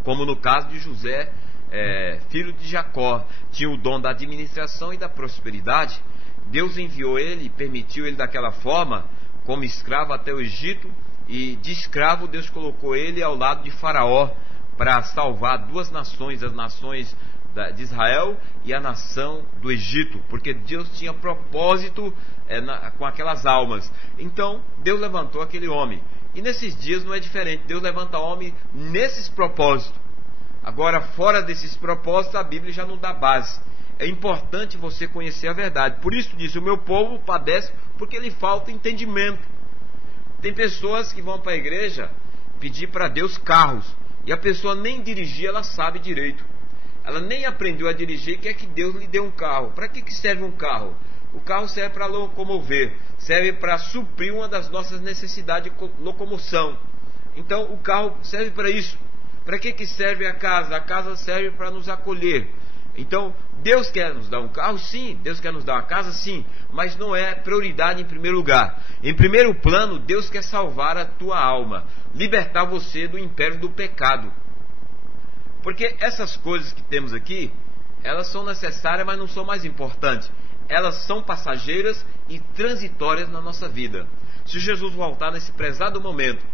Como no caso de José, filho de Jacó, tinha o dom da administração e da prosperidade. Deus enviou ele, permitiu ele daquela forma, como escravo até o Egito, e de escravo Deus colocou ele ao lado de Faraó, para salvar duas nações, as nações de Israel e a nação do Egito, porque Deus tinha propósito com aquelas almas. Então Deus levantou aquele homem, e nesses dias não é diferente. Deus levanta homem nesses propósitos. Agora, fora desses propósitos, a Bíblia já não dá base. É importante você conhecer a verdade. Por isso diz: o meu povo padece porque lhe falta entendimento. Tem pessoas que vão para a igreja pedir para Deus carros, e a pessoa nem dirigir ela sabe direito. Ela nem aprendeu a dirigir, quer que Deus lhe dê um carro. Para que serve um carro? O carro serve para locomover, serve para suprir uma das nossas necessidades de locomoção. Então o carro serve para isso. Para que serve a casa? A casa serve para nos acolher. Então Deus quer nos dar um carro? Sim. Deus quer nos dar uma casa? Sim. Mas não é prioridade em primeiro lugar. Em primeiro plano, Deus quer salvar a tua alma, libertar você do império do pecado. Porque essas coisas que temos aqui, elas são necessárias, mas não são mais importantes. Elas são passageiras e transitórias na nossa vida. Se Jesus voltar nesse prezado momento,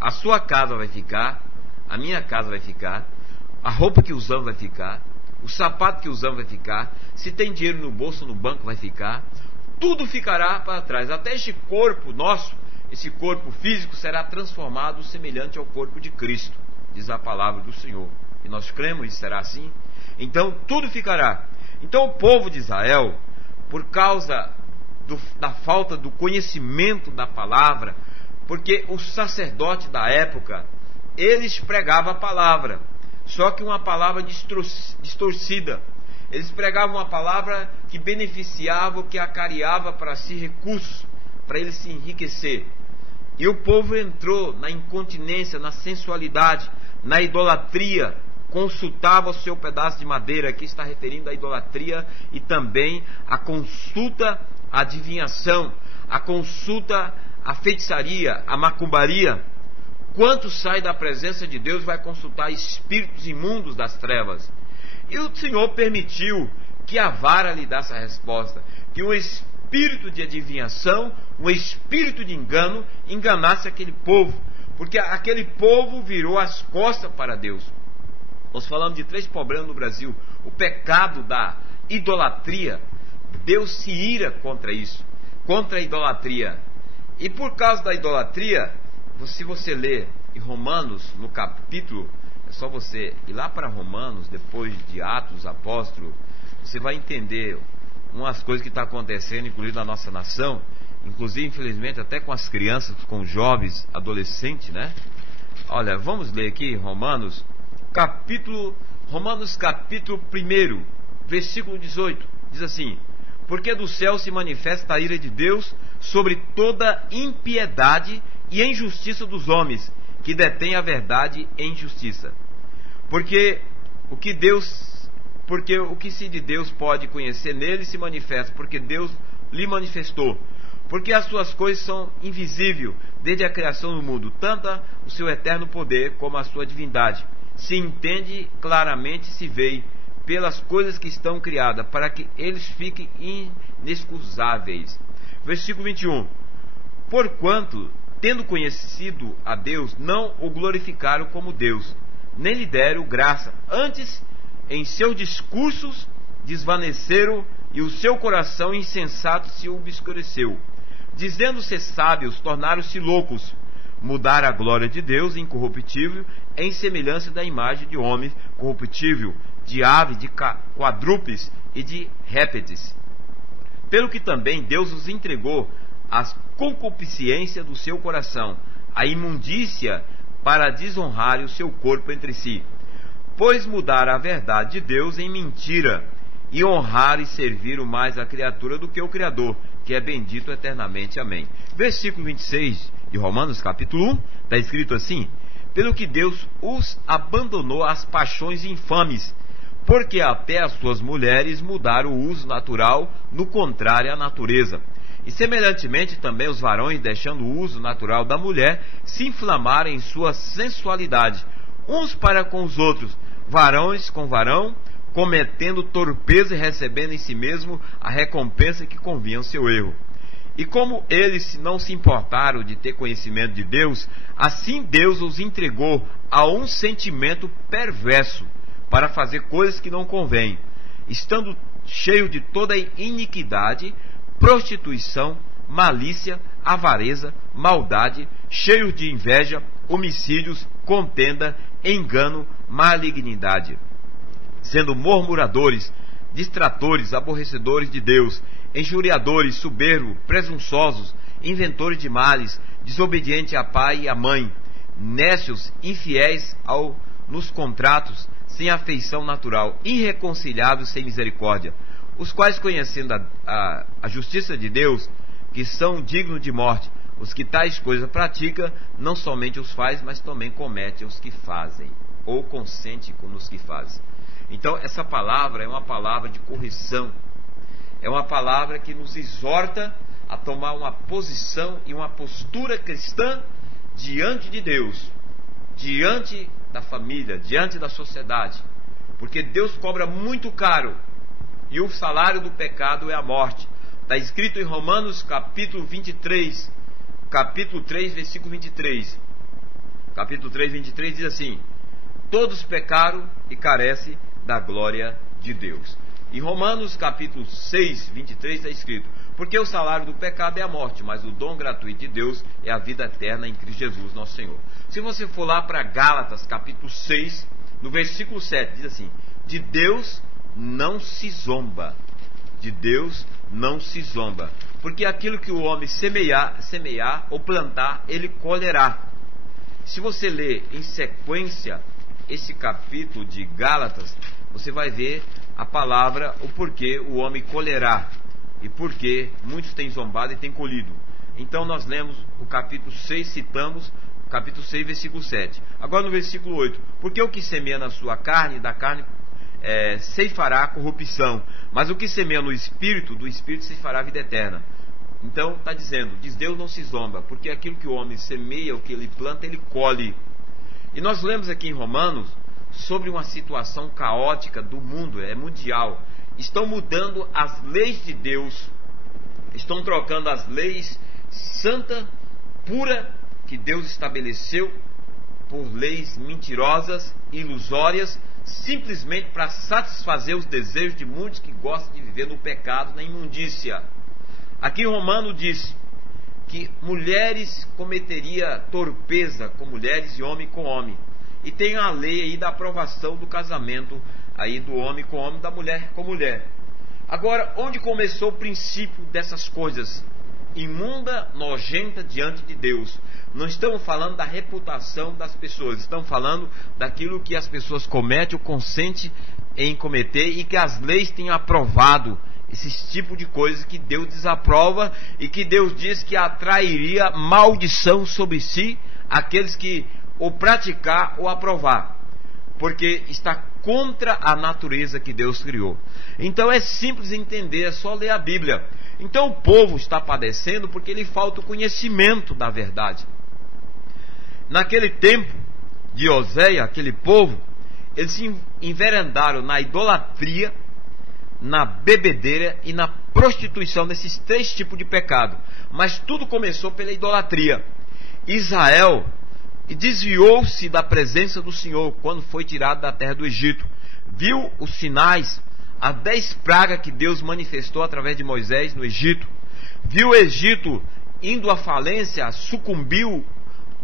a sua casa vai ficar, a minha casa vai ficar, a roupa que usamos vai ficar, o sapato que usamos vai ficar, se tem dinheiro no bolso, no banco, vai ficar. Tudo ficará para trás. Até este corpo nosso, esse corpo físico, será transformado semelhante ao corpo de Cristo, diz a palavra do Senhor. E nós cremos que será assim. Então tudo ficará. Então o povo de Israel, por causa da falta do conhecimento da palavra, porque o sacerdote da época, eles pregavam a palavra, só que uma palavra distorcida. Eles pregavam uma palavra que beneficiava, que acareava para si recursos, para ele se enriquecer. E o povo entrou na incontinência, na sensualidade, na idolatria, consultava o seu pedaço de madeira. Aqui está referindo à idolatria e também a consulta à adivinhação, a consulta à feitiçaria, à macumbaria. Quanto sai da presença de Deus vai consultar espíritos imundos das trevas? E o Senhor permitiu que a vara lhe desse a resposta, que um espírito de adivinhação, um espírito de engano, enganasse aquele povo, porque aquele povo virou as costas para Deus. Nós falamos de 3 problemas no Brasil: o pecado da idolatria. Deus se ira contra isso, contra a idolatria. E por causa da idolatria, se você ler em Romanos, no capítulo, é só você ir lá para Romanos, depois de Atos dos Apóstolos, você vai entender umas coisas que estão acontecendo, inclusive na nossa nação, inclusive, infelizmente, até com as crianças, com os jovens, adolescentes, né? Olha, vamos ler aqui Romanos capítulo 1, versículo 18, diz assim: porque do céu se manifesta a ira de Deus sobre toda impiedade e injustiça dos homens, que detêm a verdade em justiça. Porque o que se de Deus pode conhecer nele se manifesta, porque Deus lhe manifestou. Porque as suas coisas são invisíveis desde a criação do mundo, tanto o seu eterno poder como a sua divindade se entende claramente, se vê pelas coisas que estão criadas, para que eles fiquem inexcusáveis. Versículo 21: porquanto, tendo conhecido a Deus, não o glorificaram como Deus, nem lhe deram graça, antes em seus discursos desvaneceram, e o seu coração insensato se obscureceu. Dizendo ser sábios, tornaram-se loucos, mudaram a glória de Deus incorruptível em semelhança da imagem de homem corruptível, de aves, de quadrúpedes e de répteis. Pelo que também Deus os entregou às concupiscências do seu coração, a imundícia, para desonrar o seu corpo entre si. Pois mudaram a verdade de Deus em mentira, e honrar e servir mais a criatura do que o Criador, que é bendito eternamente. Amém. Versículo 26 de Romanos capítulo 1, está escrito assim: pelo que Deus os abandonou às paixões infames, porque até as suas mulheres mudaram o uso natural, no contrário à natureza. E semelhantemente também os varões, deixando o uso natural da mulher, se inflamaram em sua sensualidade, uns para com os outros, varões com varão, cometendo torpeza e recebendo em si mesmo a recompensa que convinha ao seu erro. E como eles não se importaram de ter conhecimento de Deus, assim Deus os entregou a um sentimento perverso, para fazer coisas que não convêm, estando cheio de toda iniquidade, prostituição, malícia, avareza, maldade, cheios de inveja, homicídios, contenda, engano, malignidade, sendo murmuradores, distratores, aborrecedores de Deus, injuriadores, soberbos, presunçosos, inventores de males, desobedientes a pai e a mãe, nécios, infiéis nos contratos, sem afeição natural, irreconciliáveis, sem misericórdia, os quais, conhecendo a justiça de Deus, que são dignos de morte, os que tais coisas praticam, não somente os faz, mas também comete os que fazem, ou consente com os que fazem. Então essa palavra é uma palavra de correção, é uma palavra que nos exorta a tomar uma posição e uma postura cristã diante de Deus, diante da família, diante da sociedade, porque Deus cobra muito caro, e o salário do pecado é a morte. Está escrito em Romanos capítulo 23, capítulo 3, versículo 23. Capítulo 3, 23 diz assim: todos pecaram e carecem da glória de Deus. Em Romanos capítulo 6, 23 está escrito: porque o salário do pecado é a morte, mas o dom gratuito de Deus é a vida eterna em Cristo Jesus nosso Senhor. Se você for lá para Gálatas capítulo 6, no versículo 7, diz assim: de Deus não se zomba, de Deus não se zomba, porque aquilo que o homem semear ou plantar, ele colherá. Se você ler em sequência esse capítulo de Gálatas, você vai ver a palavra, o porquê o homem colherá, e porquê muitos têm zombado e têm colhido. Então nós lemos o capítulo 6, citamos o capítulo 6, versículo 7. Agora no versículo 8: porque o que semeia na sua carne, da carne ceifará a corrupção, mas o que semeia no Espírito, do Espírito ceifará a vida eterna. Então está dizendo, diz Deus não se zomba, porque aquilo que o homem semeia, o que ele planta, ele colhe. E nós lemos aqui em Romanos sobre uma situação caótica do mundo, é mundial. Estão mudando as leis de Deus, estão trocando as leis santa, pura, que Deus estabeleceu, por leis mentirosas, ilusórias, simplesmente para satisfazer os desejos de muitos que gostam de viver no pecado, na imundícia. Aqui Romano diz que mulheres cometeria torpeza com mulheres e homem com homem. E tem a lei aí da aprovação do casamento aí do homem com homem, da mulher com mulher. Agora, onde começou o princípio dessas coisas? Imunda, nojenta diante de Deus. Não estamos falando da reputação das pessoas, estamos falando daquilo que as pessoas cometem ou consentem em cometer e que as leis têm aprovado. Esse tipo de coisas que Deus desaprova e que Deus diz que atrairia maldição sobre si aqueles que o praticar ou aprovar, porque está contra a natureza que Deus criou. Então é simples entender, é só ler a Bíblia. Então o povo está padecendo porque lhe falta o conhecimento da verdade. Naquele tempo de Oséia, aquele povo, eles se enveredaram na idolatria, na bebedeira e na prostituição, nesses 3 tipos de pecado. Mas tudo começou pela idolatria. Israel desviou-se da presença do Senhor quando foi tirado da terra do Egito. Viu os sinais, as 10 pragas que Deus manifestou através de Moisés no Egito. Viu o Egito indo à falência, sucumbiu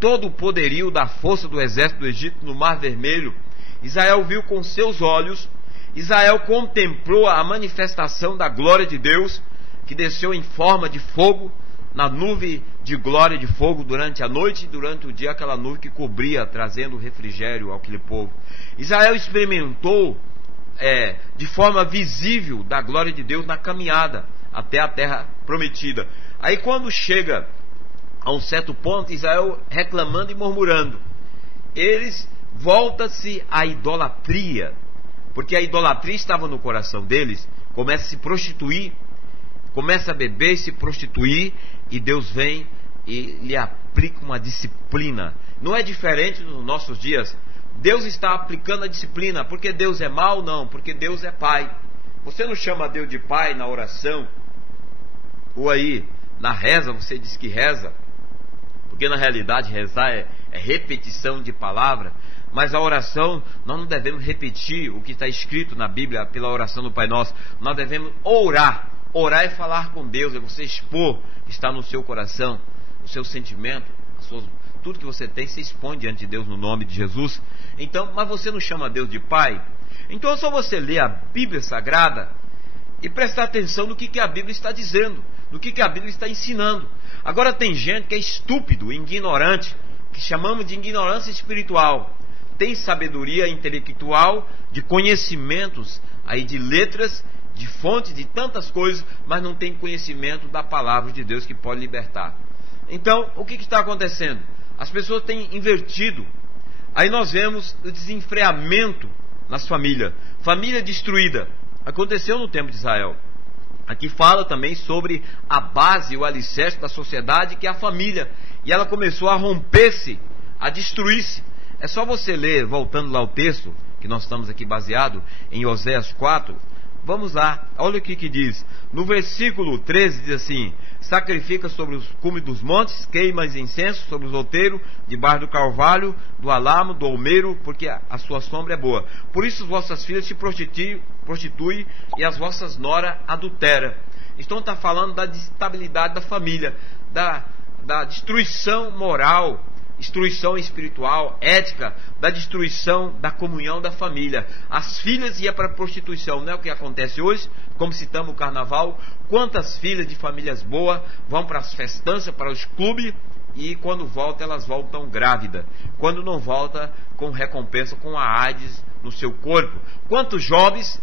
todo o poderio da força do exército do Egito no Mar Vermelho. Israel viu com seus olhos. Israel contemplou a manifestação da glória de Deus, que desceu em forma de fogo, na nuvem de glória de fogo durante a noite e durante o dia, aquela nuvem que cobria, trazendo refrigério àquele povo. Israel experimentou de forma visível da glória de Deus na caminhada até a terra prometida. Aí quando chega a um certo ponto, Israel reclamando e murmurando, eles voltam-se à idolatria, porque a idolatria estava no coração deles, começa a se prostituir, começa a beber e se prostituir, e Deus vem e lhe aplica uma disciplina. Não é diferente nos nossos dias. Deus está aplicando a disciplina, porque Deus é mau? Não, porque Deus é Pai. Você não chama Deus de Pai na oração, ou aí na reza você diz que reza, porque na realidade rezar é repetição de palavra. Mas a oração, nós não devemos repetir o que está escrito na Bíblia pela oração do Pai Nosso. Nós devemos orar. Orar é falar com Deus, é você expor o que está no seu coração, o seu sentimento, tudo que você tem, se expõe diante de Deus no nome de Jesus. Então, mas você não chama Deus de Pai? Então é só você ler a Bíblia Sagrada e prestar atenção no que a Bíblia está dizendo, no que a Bíblia está ensinando. Agora tem gente que é estúpido, ignorante, que chamamos de ignorância espiritual. Tem sabedoria intelectual, de conhecimentos, aí de letras, de fontes, de tantas coisas, mas não tem conhecimento da palavra de Deus que pode libertar. Então, o que está acontecendo? As pessoas têm invertido. Aí nós vemos o desenfreamento nas famílias. Família destruída. Aconteceu no tempo de Israel. Aqui fala também sobre a base, o alicerce da sociedade, que é a família. E ela começou a romper-se, a destruir-se. É só você ler, voltando lá ao texto, que nós estamos aqui baseado em Oséias 4. Vamos lá, olha o que diz. No versículo 13 diz assim: sacrifica sobre os cumes dos montes, queima incenso sobre os outeiros, debaixo do carvalho, do alamo, do olmeiro, porque a sua sombra é boa. Por isso vossas filhas se prostituem e as vossas noras adulteram. Então está falando da instabilidade da família, da destruição moral, destruição espiritual, ética, da destruição da comunhão da família. As filhas iam para a prostituição, não é o que acontece hoje, como citamos o carnaval. Quantas filhas de famílias boas vão para as festanças, para os clubes, e quando voltam, elas voltam grávidas. Quando não volta, com recompensa, com a AIDS no seu corpo. Quantos jovens,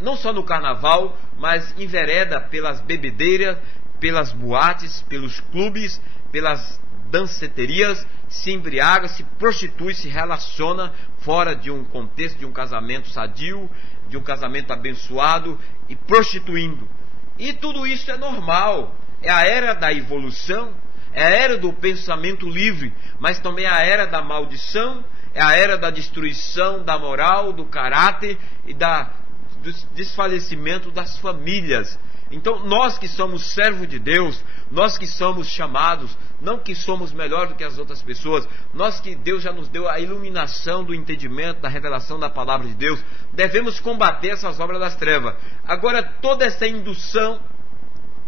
não só no carnaval, mas envereda pelas bebedeiras, pelas boates, pelos clubes, pelas danceterias, se embriaga, se prostitui, se relaciona fora de um contexto de um casamento sadio, de um casamento abençoado, e prostituindo. E tudo isso é normal. É a era da evolução, é a era do pensamento livre, mas também a era da maldição é a era da destruição da moral, do caráter e do desfalecimento das famílias. Então nós que somos servos de Deus, nós que somos chamados, não que somos melhor do que as outras pessoas, nós que Deus já nos deu a iluminação do entendimento, da revelação da palavra de Deus, devemos combater essas obras das trevas. Agora, toda essa indução,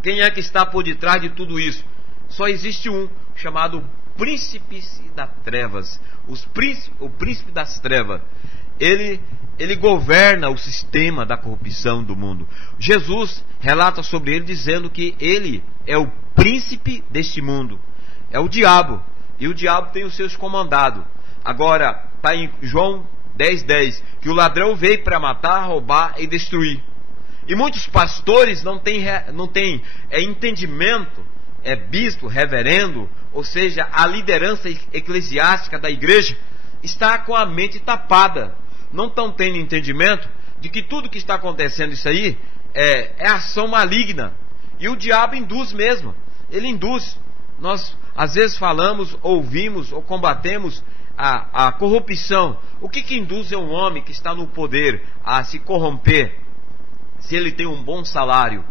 quem é que está por detrás de tudo isso? Só existe um, chamado príncipe das trevas. O príncipe das trevas. Ele governa o sistema da corrupção do mundo. Jesus relata sobre ele dizendo que ele é o príncipe deste mundo. É o diabo. E o diabo tem os seus comandados. Agora, está em João 10:10, que o ladrão veio para matar, roubar e destruir. E muitos pastores não têm entendimento, bispo, reverendo, ou seja, a liderança eclesiástica da igreja está com a mente tapada. Não estão tendo entendimento de que tudo que está acontecendo isso aí é ação maligna. E o diabo induz mesmo. Ele induz. Nós às vezes falamos, ouvimos ou combatemos a corrupção. O que induz um homem que está no poder a se corromper? Se ele tem um bom salário,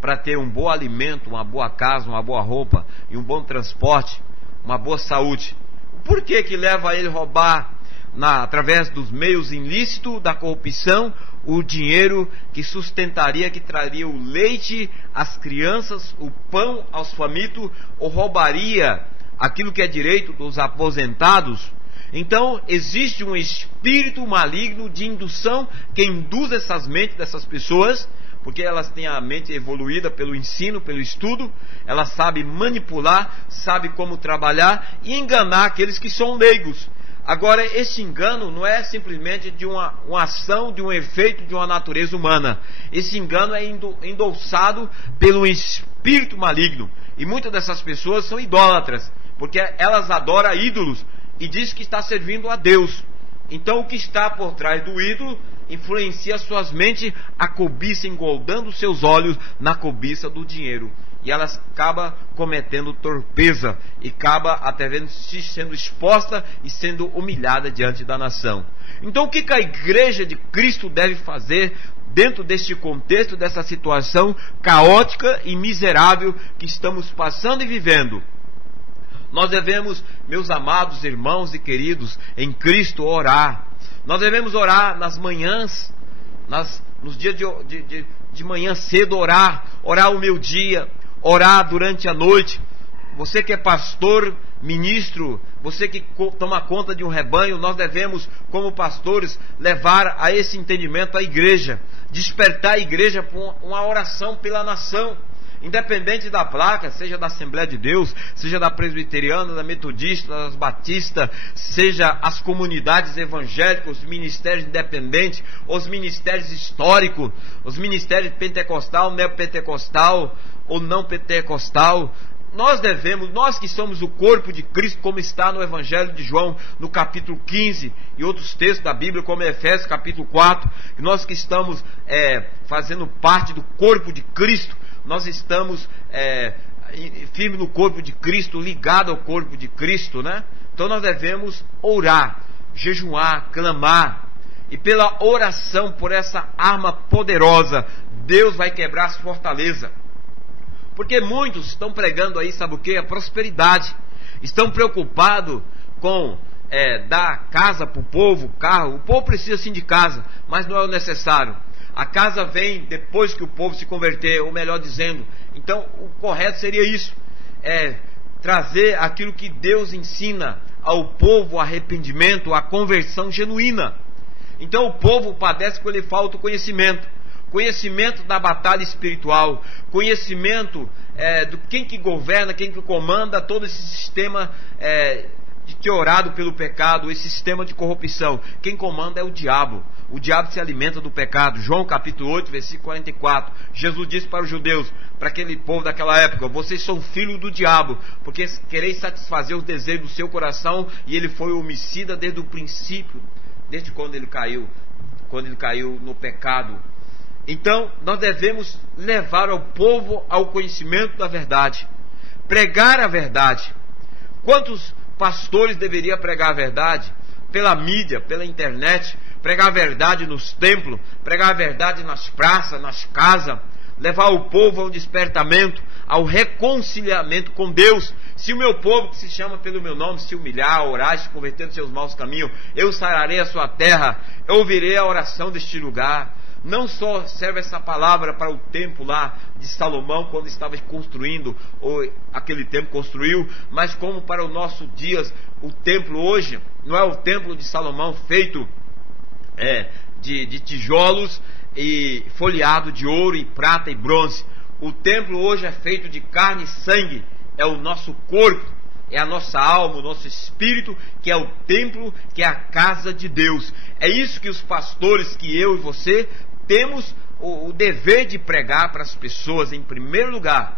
para ter um bom alimento, uma boa casa, uma boa roupa e um bom transporte, uma boa saúde. Por que leva a ele roubar, através dos meios ilícitos da corrupção, o dinheiro que sustentaria, que traria o leite às crianças, o pão aos famintos, ou roubaria aquilo que é direito dos aposentados? Então existe um espírito maligno de indução que induz essas mentes dessas pessoas, porque elas têm a mente evoluída pelo ensino, pelo estudo, elas sabem manipular, sabem como trabalhar e enganar aqueles que são leigos. Agora, esse engano não é simplesmente de uma ação, de um efeito de uma natureza humana. Esse engano é endossado pelo espírito maligno. E muitas dessas pessoas são idólatras, porque elas adoram ídolos e diz que está servindo a Deus. Então o que está por trás do ídolo influencia suas mentes, a cobiça, engoldando seus olhos na cobiça do dinheiro. E elas acabam cometendo torpeza e acaba até sendo exposta e sendo humilhada diante da nação. Então o que a igreja de Cristo deve fazer dentro deste contexto, dessa situação caótica e miserável que estamos passando e vivendo? Nós devemos, meus amados irmãos e queridos em Cristo, orar. Nós devemos orar nas manhãs, nos dias de manhã cedo, orar o meu dia, orar durante a noite. Você que é pastor, ministro, você que toma conta de um rebanho, nós devemos, como pastores, levar a esse entendimento à igreja, despertar a igreja por uma oração pela nação. Independente da placa, seja da Assembleia de Deus, seja da Presbiteriana, da Metodista, das Batistas, seja as comunidades evangélicas, os ministérios independentes, os ministérios históricos, os ministérios pentecostal, neopentecostal ou não pentecostal, nós devemos, nós que somos o corpo de Cristo, como está no Evangelho de João, no capítulo 15, e outros textos da Bíblia, como Efésios capítulo 4, nós que estamos fazendo parte do corpo de Cristo, nós estamos firmes no corpo de Cristo, ligado ao corpo de Cristo, né? Então nós devemos orar, jejuar, clamar, e pela oração, por essa arma poderosa, Deus vai quebrar as fortalezas. Porque muitos estão pregando aí, sabe o que? A prosperidade. Estão preocupados com dar casa para o povo, carro. O povo precisa sim de casa, mas não é o necessário. A casa vem depois que o povo se converter, ou melhor dizendo. Então o correto seria isso, trazer aquilo que Deus ensina ao povo, o arrependimento, a conversão genuína. Então o povo padece quando lhe falta o conhecimento da batalha espiritual, conhecimento do quem que governa, quem que comanda todo esse sistema deteriorado pelo pecado, esse sistema de corrupção. Quem comanda é o diabo. O diabo se alimenta do pecado. João capítulo 8, versículo 44. Jesus disse para os judeus, para aquele povo daquela época: vocês são filhos do diabo, porque quereis satisfazer os desejos do seu coração, e ele foi homicida desde o princípio, desde quando ele caiu no pecado. Então nós devemos levar ao povo ao conhecimento da verdade, pregar a verdade. Quantos pastores deveriam pregar a verdade? pela mídia, pela internet, pregar a verdade nos templos, pregar a verdade nas praças, nas casas, levar o povo ao despertamento, ao reconciliamento com Deus. Se o meu povo, que se chama pelo meu nome, se humilhar, orar, se converter dos seus maus caminhos, eu sararei a sua terra, eu ouvirei a oração deste lugar. Não só serve essa palavra para o templo lá de Salomão, quando estava construindo, ou aquele templo construiu, mas como para os nossos dias. O templo hoje não é o templo de Salomão feito de tijolos e folheado de ouro e prata e bronze. O templo hoje é feito de carne e sangue, é o nosso corpo, é a nossa alma, o nosso espírito, que é o templo, que é a casa de Deus. É isso que os pastores, que eu e você, temos o dever de pregar para as pessoas em primeiro lugar.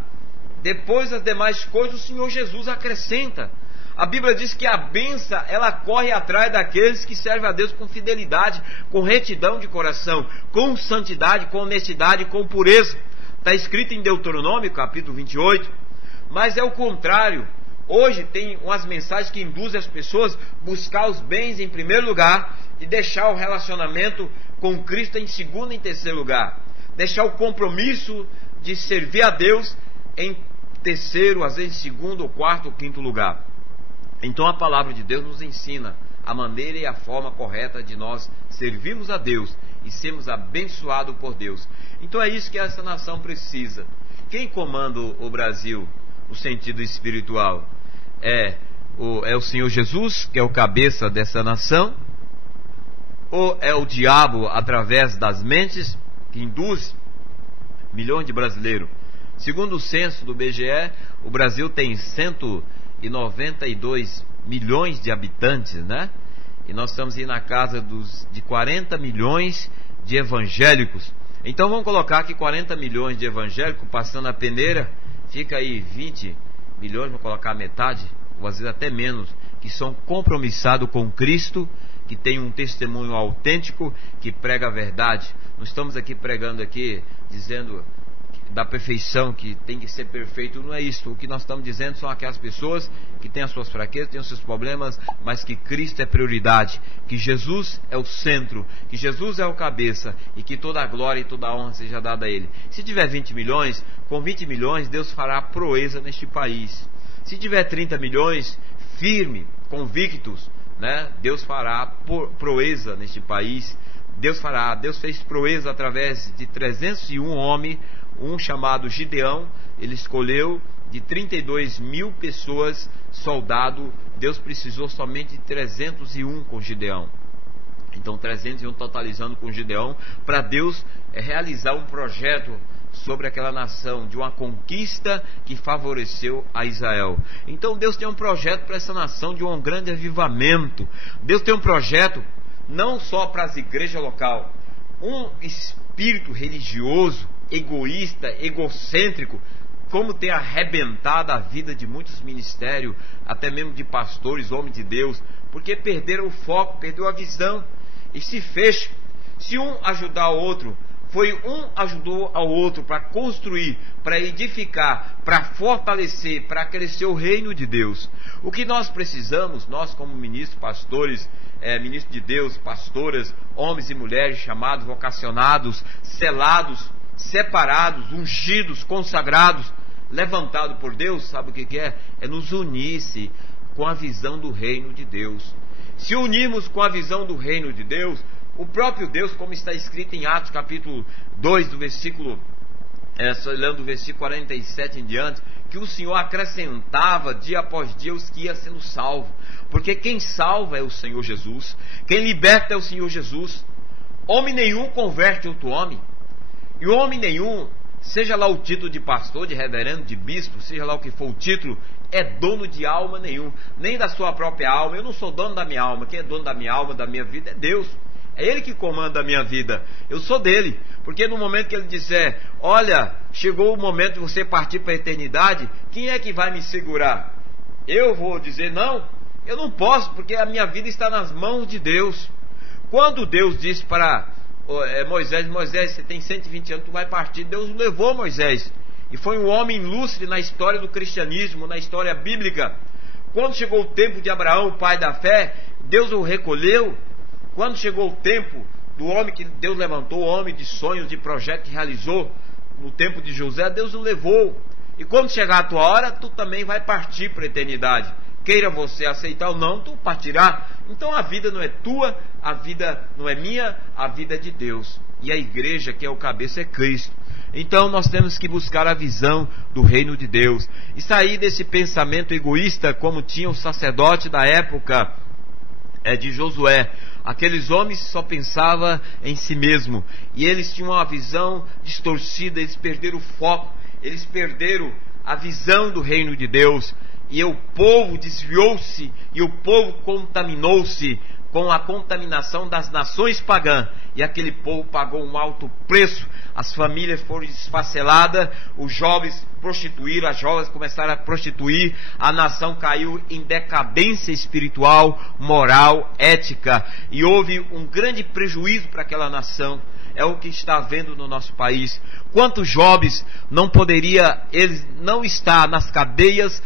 Depois as demais coisas o Senhor Jesus acrescenta. A Bíblia diz que a bênção, ela corre atrás daqueles que servem a Deus com fidelidade, com retidão de coração, com santidade, com honestidade, com pureza. Está escrito em Deuteronômio, capítulo 28. Mas é o contrário. Hoje tem umas mensagens que induzem as pessoas a buscar os bens em primeiro lugar e deixar o relacionamento com Cristo em segundo e em terceiro lugar. Deixar o compromisso de servir a Deus em terceiro, às vezes em segundo, ou quarto, ou quinto lugar. Então a palavra de Deus nos ensina a maneira e a forma correta de nós servirmos a Deus e sermos abençoados por Deus. Então é isso que essa nação precisa. Quem comanda o Brasil no sentido espiritual? É o Senhor Jesus, que é o cabeça dessa nação? Ou é o diabo através das mentes que induz milhões de brasileiros? Segundo o censo do BGE, o Brasil tem 192 milhões de habitantes, né? E nós estamos aí na casa de 40 milhões de evangélicos. Então vamos colocar que 40 milhões de evangélicos, passando a peneira, fica aí 20 milhões, vamos colocar metade, ou às vezes até menos, que são compromissados com Cristo, que tem um testemunho autêntico, que prega a verdade. Não estamos aqui pregando aqui, dizendo da perfeição, que tem que ser perfeito, não é isso. O que nós estamos dizendo são aquelas pessoas que têm as suas fraquezas, têm os seus problemas, mas que Cristo é prioridade, que Jesus é o centro, que Jesus é o cabeça, e que toda a glória e toda a honra seja dada a Ele. Se tiver 20 milhões, com 20 milhões Deus fará proeza neste país. Se tiver 30 milhões, firme, convictos, né? Deus fará proeza neste país. Deus fez proeza através de 301 homens, um chamado Gideão. Ele escolheu de 32 mil pessoas, soldado. Deus precisou somente de 301 com Gideão. Então 301 totalizando com Gideão, para Deus realizar um projeto sobre aquela nação, de uma conquista que favoreceu a Israel. Então Deus tem um projeto para essa nação, de um grande avivamento. Deus tem um projeto não só para as igrejas locais. Um espírito religioso, egoísta, egocêntrico, como tem arrebentado a vida de muitos ministérios, até mesmo de pastores, homens de Deus, porque perderam o foco, perderam a visão e se fecha. Se um ajudar o outro, ajudou ao outro para construir, para edificar, para fortalecer, para crescer o reino de Deus. O que nós precisamos, nós como ministros, pastores, ministros de Deus, pastoras, homens e mulheres chamados, vocacionados, selados, separados, ungidos, consagrados, levantados por Deus, sabe o que é? É nos unir-se com a visão do reino de Deus. Se unirmos com a visão do reino de Deus, o próprio Deus, como está escrito em Atos capítulo 2, do versículo, lendo o versículo 47 em diante, que o Senhor acrescentava dia após dia os que iam sendo salvos, porque quem salva é o Senhor Jesus, quem liberta é o Senhor Jesus. Homem nenhum converte outro homem, e homem nenhum, seja lá o título de pastor, de reverendo, de bispo, seja lá o que for o título, é dono de alma nenhum, nem da sua própria alma. Eu não sou dono da minha alma. Quem é dono da minha alma, da minha vida, é Deus. É Ele que comanda a minha vida. Eu sou dele. Porque no momento que Ele disser, olha, chegou o momento de você partir para a eternidade, quem é que vai me segurar? Eu vou dizer, não, eu não posso, porque a minha vida está nas mãos de Deus. Quando Deus disse para Moisés, você tem 120 anos, tu vai partir. Deus levou Moisés. E foi um homem ilustre na história do cristianismo, na história bíblica. Quando chegou o tempo de Abraão, o pai da fé, Deus o recolheu. Quando chegou o tempo do homem que Deus levantou, o homem de sonhos, de projeto que realizou no tempo de José, Deus o levou. E quando chegar a tua hora, tu também vai partir para a eternidade. Queira você aceitar ou não, tu partirá. Então a vida não é tua, a vida não é minha, a vida é de Deus. E a igreja, que é o cabeça, é Cristo. Então nós temos que buscar a visão do reino de Deus e sair desse pensamento egoísta como tinha o sacerdote da época de Josué. Aqueles homens só pensavam em si mesmo, e eles tinham uma visão distorcida, eles perderam o foco, eles perderam a visão do reino de Deus, e o povo desviou-se, e o povo contaminou-se com a contaminação das nações pagãs, e aquele povo pagou um alto preço. As famílias foram desfaceladas, os jovens prostituíram, as jovens começaram a prostituir, a nação caiu em decadência espiritual, moral, ética, e houve um grande prejuízo para aquela nação. É o que está havendo no nosso país. Quantos jovens não poderia, eles não estar nas cadeias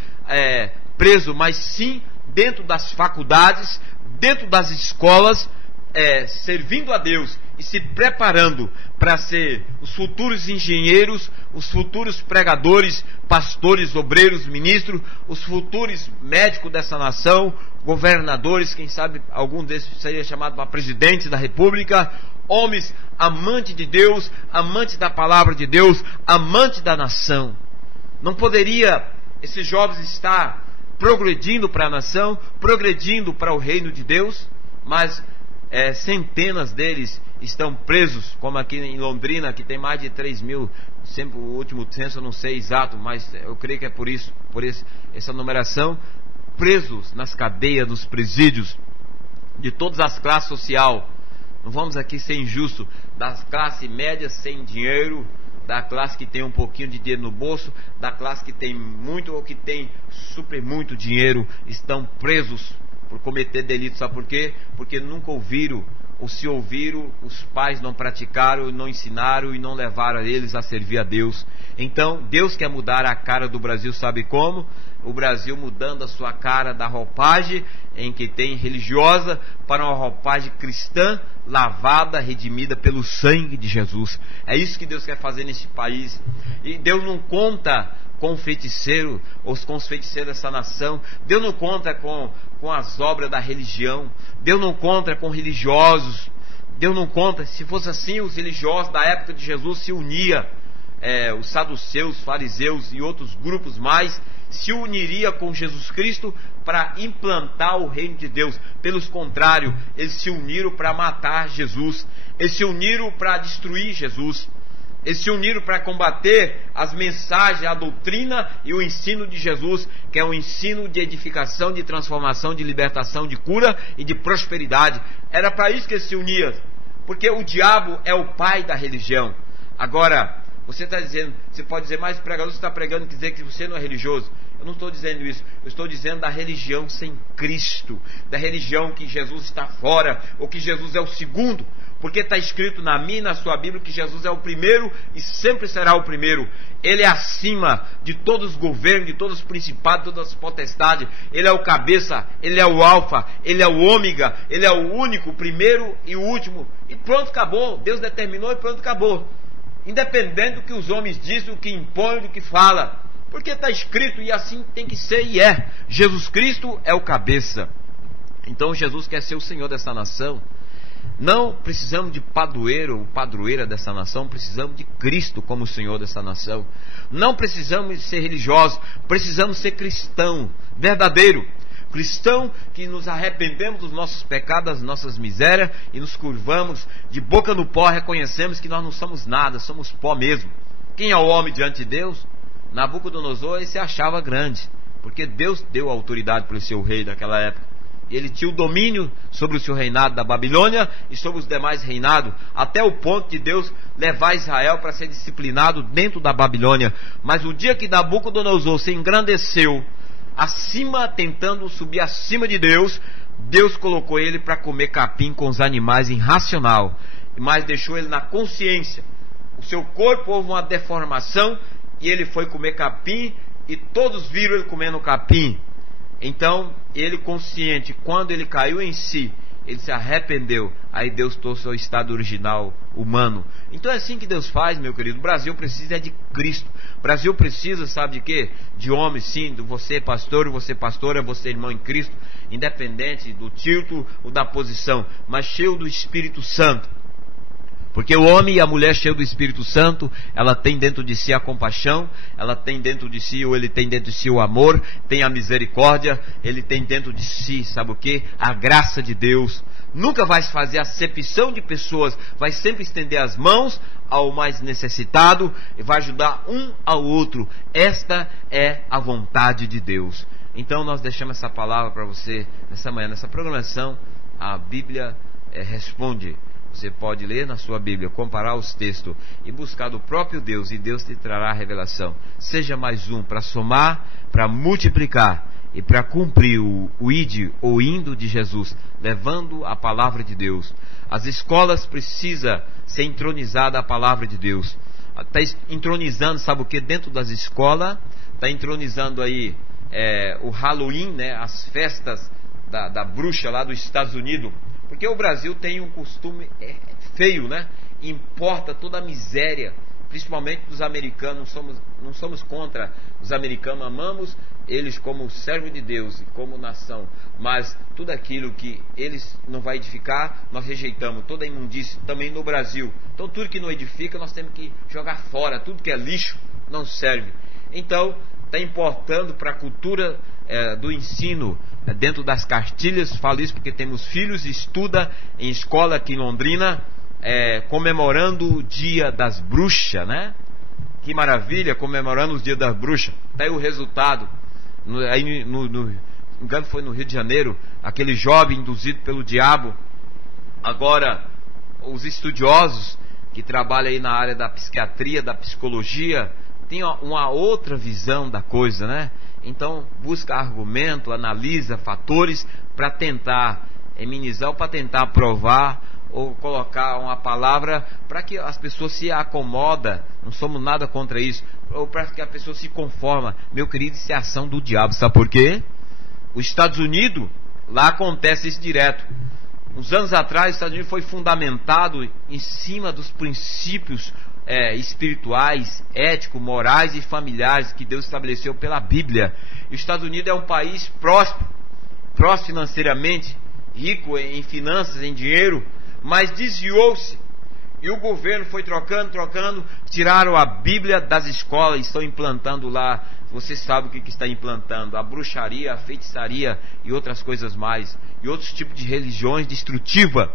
presos, mas sim dentro das faculdades, dentro das escolas, servindo a Deus e se preparando para ser os futuros engenheiros, os futuros pregadores, pastores, obreiros, ministros, os futuros médicos dessa nação, governadores, quem sabe algum desses seria chamado para presidente da república, homens amantes de Deus, amantes da palavra de Deus, amantes da nação. Não poderia esses jovens estar progredindo para a nação, progredindo para o reino de Deus, mas centenas deles estão presos, como aqui em Londrina, que tem mais de 3 mil, sempre o último censo eu não sei exato, mas eu creio que é por essa numeração, presos nas cadeias, nos presídios, de todas as classes sociais. Não vamos aqui ser injusto, das classes médias sem dinheiro, da classe que tem um pouquinho de dinheiro no bolso, da classe que tem muito ou que tem super muito dinheiro, estão presos por cometer delitos. Sabe por quê? Porque nunca ouviram, ou se ouviram, os pais não praticaram, não ensinaram e não levaram eles a servir a Deus. Então Deus quer mudar a cara do Brasil, sabe como? O Brasil mudando a sua cara da roupagem em que tem religiosa para uma roupagem cristã, lavada, redimida pelo sangue de Jesus. É isso que Deus quer fazer nesse país. E Deus não conta com o feiticeiro ou com os feiticeiros dessa nação. Deus não conta com as obras da religião. Deus não conta com religiosos. Deus não conta. Se fosse assim, os religiosos da época de Jesus se uniam, os saduceus, fariseus e outros grupos mais, se uniria com Jesus Cristo para implantar o reino de Deus. Pelo contrário, eles se uniram para matar Jesus, eles se uniram para destruir Jesus, eles se uniram para combater as mensagens, a doutrina e o ensino de Jesus, que é um ensino de edificação, de transformação, de libertação, de cura e de prosperidade. Era para isso que eles se uniam, porque o diabo é o pai da religião. Agora, você está dizendo, você pode dizer, mas pregador, você está pregando, quer dizer que você não é religioso. Eu não estou dizendo isso, eu estou dizendo da religião sem Cristo, da religião que Jesus está fora, ou que Jesus é o segundo, porque está escrito na minha e na sua Bíblia que Jesus é o primeiro e sempre será o primeiro. Ele é acima de todos os governos, de todos os principados, de todas as potestades. Ele é o cabeça, ele é o alfa, ele é o ômega, ele é o único, o primeiro e o último. E pronto, acabou. Deus determinou e pronto, acabou. Independente do que os homens dizem, do que impõem, do que falam, porque está escrito e assim tem que ser e é. Jesus Cristo é o cabeça. Então Jesus quer ser o Senhor dessa nação. Não precisamos de padroeiro ou padroeira dessa nação, precisamos de Cristo como Senhor dessa nação. Não precisamos de ser religiosos, precisamos ser cristão verdadeiro. Cristão que nos arrependemos dos nossos pecados, das nossas misérias e nos curvamos de boca no pó, reconhecemos que nós não somos nada, somos pó mesmo. Quem é o homem diante de Deus? Nabucodonosor, ele se achava grande, porque Deus deu autoridade para o seu rei daquela época. Ele tinha o domínio sobre o seu reinado da Babilônia e sobre os demais reinados, até o ponto de Deus levar Israel para ser disciplinado dentro da Babilônia. Mas o dia que Nabucodonosor se engrandeceu acima, tentando subir acima de Deus, Deus colocou ele para comer capim com os animais irracional, mas deixou ele na consciência. O seu corpo houve uma deformação e ele foi comer capim e todos viram ele comendo capim. Então, ele consciente, quando ele caiu em si, ele se arrependeu, aí Deus trouxe ao estado original humano. Então é assim que Deus faz, meu querido. O Brasil precisa de Cristo. O Brasil precisa, sabe de quê? De homens, sim, de você pastor, você pastora, você irmão em Cristo, independente do título ou da posição, mas cheio do Espírito Santo. Porque o homem e a mulher cheio do Espírito Santo, ela tem dentro de si a compaixão, ela tem dentro de si, ou ele tem dentro de si o amor, tem a misericórdia, ele tem dentro de si, sabe o que? A graça de Deus. Nunca vai fazer acepção de pessoas, vai sempre estender as mãos ao mais necessitado e vai ajudar um ao outro. Esta é a vontade de Deus. Então nós deixamos essa palavra para você nessa manhã, nessa programação. A Bíblia responde. Você pode ler na sua Bíblia, comparar os textos e buscar do próprio Deus, e Deus te trará a revelação. Seja mais um para somar, para multiplicar e para cumprir o id ou indo de Jesus, levando a palavra de Deus. As escolas precisam ser entronizadas a palavra de Deus. Está entronizando, sabe o que? Dentro das escolas, está entronizando aí o Halloween, né? As festas da bruxa lá dos Estados Unidos. Porque o Brasil tem um costume feio, né? Importa toda a miséria, principalmente dos americanos. Não somos contra os americanos, amamos eles como servo de Deus e como nação. Mas tudo aquilo que eles não vai edificar, nós rejeitamos. Toda a imundície também no Brasil. Então tudo que não edifica, nós temos que jogar fora. Tudo que é lixo não serve. Então está importando para a cultura do ensino dentro das cartilhas. Falo isso porque temos filhos e estuda em escola aqui em Londrina, comemorando o Dia das Bruxas, né? Que maravilha, comemorando os Dias das Bruxas. Está aí o resultado. Aí no engano foi no Rio de Janeiro, aquele jovem induzido pelo diabo. Agora os estudiosos que trabalham aí na área da psiquiatria, da psicologia, tem uma outra visão da coisa, né? Então busca argumento, analisa fatores para tentar minimizar ou para tentar provar ou colocar uma palavra para que as pessoas se acomodem. Não somos nada contra isso, ou para que a pessoa se conforma. Meu querido, isso é ação do diabo. Sabe por quê? Os Estados Unidos, lá acontece isso direto. Uns anos atrás, os Estados Unidos foi fundamentado em cima dos princípios espirituais, éticos, morais e familiares que Deus estabeleceu pela Bíblia. E os Estados Unidos é um país próspero financeiramente, rico em finanças, em dinheiro, mas desviou-se. E o governo foi trocando, tiraram a Bíblia das escolas e estão implantando lá. Você sabe o que está implantando: a bruxaria, a feitiçaria e outras coisas mais, e outros tipos de religiões destrutivas.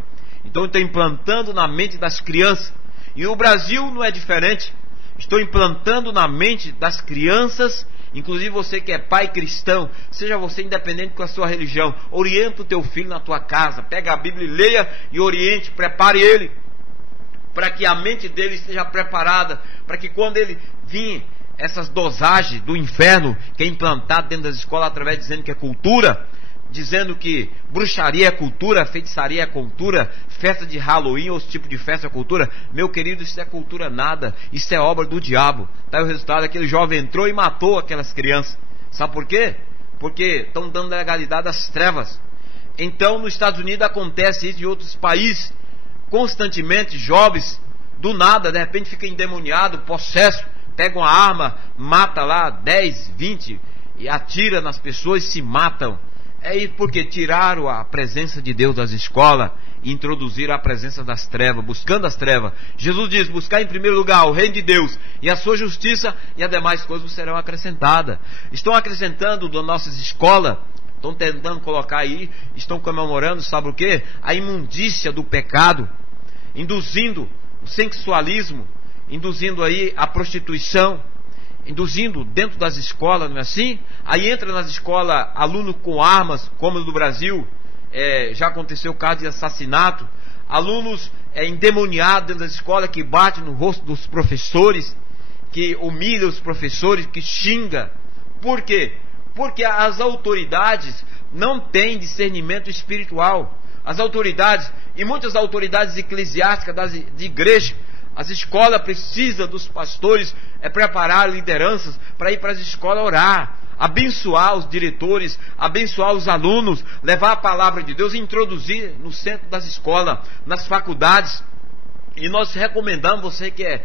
Então estão implantando na mente das crianças. E o Brasil não é diferente. Estou implantando na mente das crianças, inclusive você que é pai cristão, seja você independente com a sua religião, orienta o teu filho na tua casa, pega a Bíblia e leia e oriente, prepare ele, para que a mente dele esteja preparada, para que quando ele vir essas dosagens do inferno, que é implantado dentro das escolas através dizendo que é cultura, dizendo que bruxaria é cultura, feitiçaria é cultura, festa de Halloween ou esse tipo de festa é cultura. Meu querido, isso é cultura nada, isso é obra do diabo. Tá, o resultado: aquele jovem entrou e matou aquelas crianças. Sabe por quê? Porque estão dando legalidade às trevas. Então nos Estados Unidos acontece isso, em outros países constantemente. Jovens do nada, de repente fica endemoniado, possesso, pega uma arma, mata lá 10, 20 e atira nas pessoas e se matam. Porque tiraram a presença de Deus das escolas e introduziram a presença das trevas, buscando as trevas. Jesus diz: buscar em primeiro lugar o reino de Deus e a sua justiça, e as demais coisas serão acrescentadas. Estão acrescentando das nossas escolas, estão tentando colocar aí, estão comemorando, sabe o que? A imundícia do pecado, induzindo o sexualismo, induzindo aí a prostituição, induzindo dentro das escolas, não é assim? Aí entra nas escolas aluno com armas, como no do Brasil, já aconteceu o caso de assassinato, alunos endemoniados dentro das escolas, que batem no rosto dos professores, que humilham os professores, que xinga. Por quê? Porque as autoridades não têm discernimento espiritual. As autoridades, e muitas autoridades eclesiásticas de igreja, As escolas precisam dos pastores preparar lideranças para ir para as escolas orar, abençoar os diretores, abençoar os alunos, levar a palavra de Deus e introduzir no centro das escolas, nas faculdades. E nós recomendamos, você que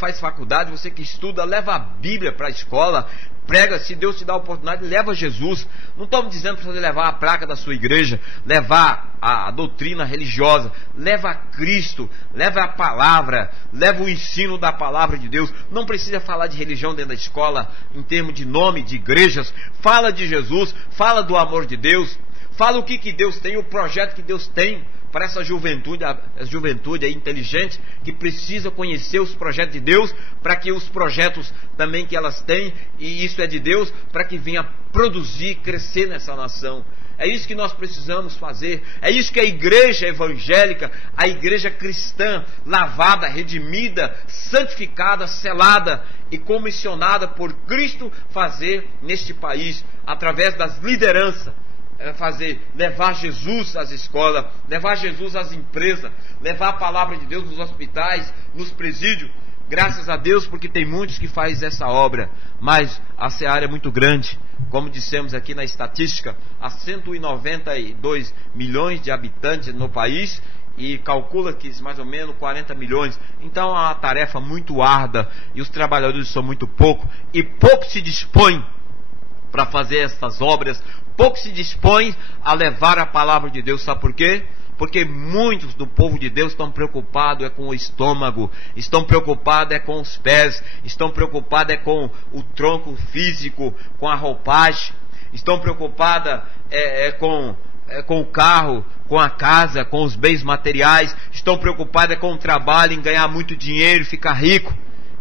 faz faculdade, você que estuda, leva a Bíblia para a escola, prega, se Deus te dá a oportunidade, leva Jesus. Não estamos dizendo para você levar a placa da sua igreja, levar a doutrina religiosa, leva a Cristo, leva a palavra, leva o ensino da palavra de Deus. Não precisa falar de religião dentro da escola, em termos de nome de igrejas. Fala de Jesus, fala do amor de Deus, fala o que Deus tem, o projeto que Deus tem para essa juventude, a juventude inteligente, que precisa conhecer os projetos de Deus, para que os projetos também que elas têm, e isso é de Deus, para que venha produzir, crescer nessa nação. É isso que nós precisamos fazer, é isso que a igreja evangélica, a igreja cristã, lavada, redimida, santificada, selada e comissionada por Cristo, fazer neste país, através das lideranças. Levar Jesus às escolas, levar Jesus às empresas, levar a palavra de Deus nos hospitais, nos presídios. Graças a Deus, porque tem muitos que fazem essa obra, mas a seara é muito grande. Como dissemos aqui na estatística, há 192 milhões de habitantes no país, e calcula que mais ou menos 40 milhões. Então é uma tarefa muito árdua, e os trabalhadores são muito poucos, e pouco se dispõem para fazer essas obras, pouco se dispõe a levar a palavra de Deus. Sabe por quê? Porque muitos do povo de Deus estão preocupados com o estômago, estão preocupados com os pés, estão preocupados com o tronco físico, com a roupagem, estão preocupados com o carro, com a casa, com os bens materiais, estão preocupados com o trabalho, em ganhar muito dinheiro e ficar rico.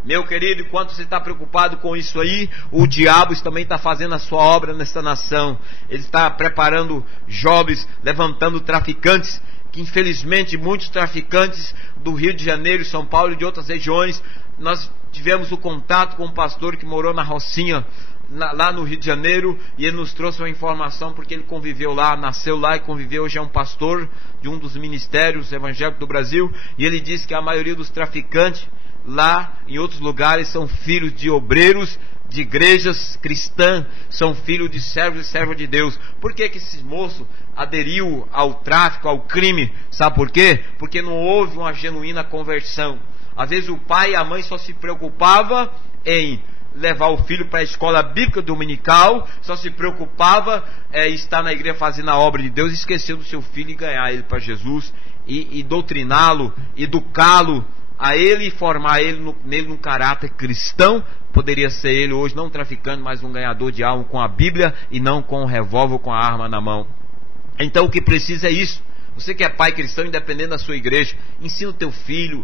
Meu querido, enquanto você está preocupado com isso aí, o diabo também está fazendo a sua obra nessa nação. Ele está preparando jovens, levantando traficantes, que infelizmente muitos traficantes do Rio de Janeiro, São Paulo e de outras regiões. Nós tivemos o contato com um pastor que morou na Rocinha, lá no Rio de Janeiro, e ele nos trouxe uma informação, porque ele conviveu lá, nasceu lá e conviveu. Hoje é um pastor de um dos ministérios evangélicos do Brasil, e ele disse que a maioria dos traficantes lá em outros lugares são filhos de obreiros de igrejas cristãs, são filhos de servos e servas de Deus. Por que esse moço aderiu ao tráfico, ao crime? Sabe por quê? Porque não houve uma genuína conversão. Às vezes o pai e a mãe só se preocupavam em levar o filho para a escola bíblica dominical, só se preocupava em estar na igreja fazendo a obra de Deus, e esqueceu do seu filho e ganhar ele para Jesus, e doutriná-lo, educá-lo a ele e formar nele um caráter cristão. Poderia ser ele hoje não um traficante, mas um ganhador de alma com a Bíblia, e não com um revólver, com a arma na mão. Então o que precisa é isso. Você que é pai cristão, independente da sua igreja, ensina o teu filho,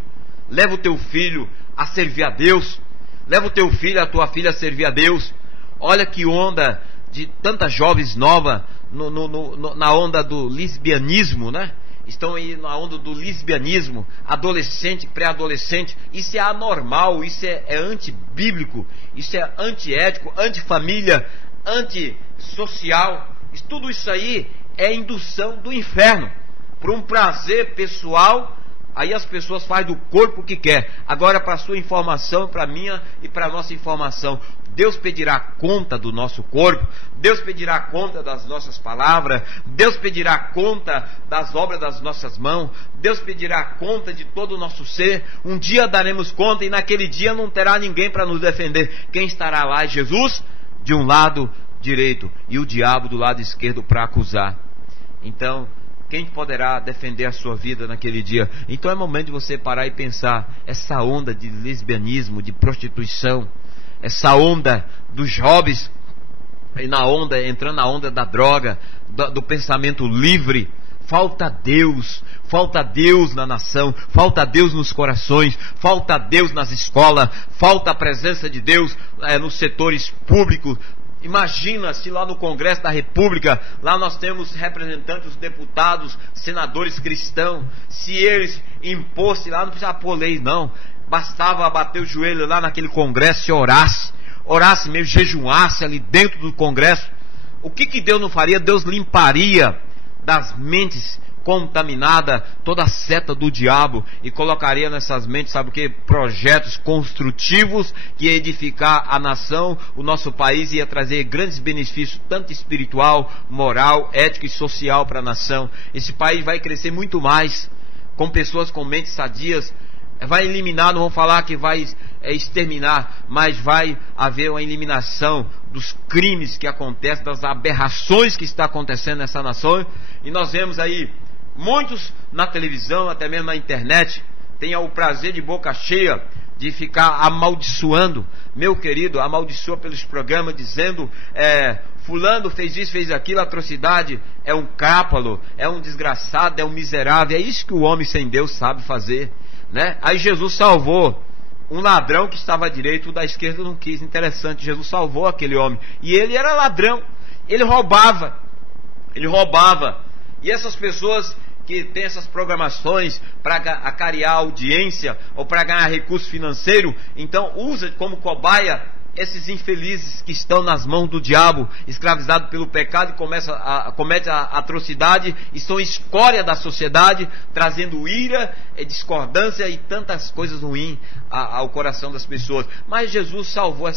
leva o teu filho a servir a Deus, leva o teu filho, a tua filha a servir a Deus. Olha que onda de tantas jovens novas na onda do lesbianismo, né? Estão aí na onda do lesbianismo, adolescente, pré-adolescente. Isso é anormal, isso é antibíblico, isso é antiético, antifamília, antissocial. Tudo isso aí é indução do inferno, por um prazer pessoal. Aí as pessoas fazem do corpo o que quer. Agora, para a sua informação, para a minha e para a nossa informação, Deus pedirá conta do nosso corpo, Deus pedirá conta das nossas palavras, Deus pedirá conta das obras das nossas mãos, Deus pedirá conta de todo o nosso ser. Um dia daremos conta, e naquele dia não terá ninguém para nos defender. Quem estará lá é Jesus de um lado direito e o diabo do lado esquerdo para acusar. Então, quem poderá defender a sua vida naquele dia? Então é momento de você parar e pensar. Essa onda de lesbianismo, de prostituição, essa onda dos jovens entrando na onda da droga, do pensamento livre. Falta Deus na nação, falta Deus nos corações, falta Deus nas escolas, falta a presença de Deus nos setores públicos. Imagina se lá no Congresso da República, lá nós temos representantes, os deputados, senadores cristãos, se eles impôssem lá, não precisava pôr lei não, bastava bater o joelho lá naquele Congresso e orasse mesmo, jejuasse ali dentro do Congresso. O que Deus não faria? Deus limparia das mentes contaminada, toda a seta do diabo, e colocaria nessas mentes, sabe o que? Projetos construtivos que ia edificar a nação, o nosso país, ia trazer grandes benefícios, tanto espiritual, moral, ético e social para a nação. Esse país vai crescer muito mais com pessoas com mentes sadias. Vai eliminar, não vão falar que vai exterminar, mas vai haver uma eliminação dos crimes que acontecem, das aberrações que está acontecendo nessa nação. E nós vemos aí muitos na televisão, até mesmo na internet, têm o prazer de boca cheia de ficar amaldiçoando. Meu querido, amaldiçoa pelos programas, dizendo fulano fez isso, fez aquilo, atrocidade, é um cápalo, é um desgraçado, é um miserável. É isso que o homem sem Deus sabe fazer, né? Aí Jesus salvou um ladrão que estava à direita, o da esquerda não quis. Interessante, Jesus salvou aquele homem, e ele era ladrão, ele roubava. E essas pessoas que têm essas programações para acarear audiência ou para ganhar recurso financeiro, então usa como cobaia esses infelizes que estão nas mãos do diabo, escravizados pelo pecado, e comete a atrocidade, e são escória da sociedade, trazendo ira, discordância e tantas coisas ruins ao coração das pessoas. Mas Jesus salvou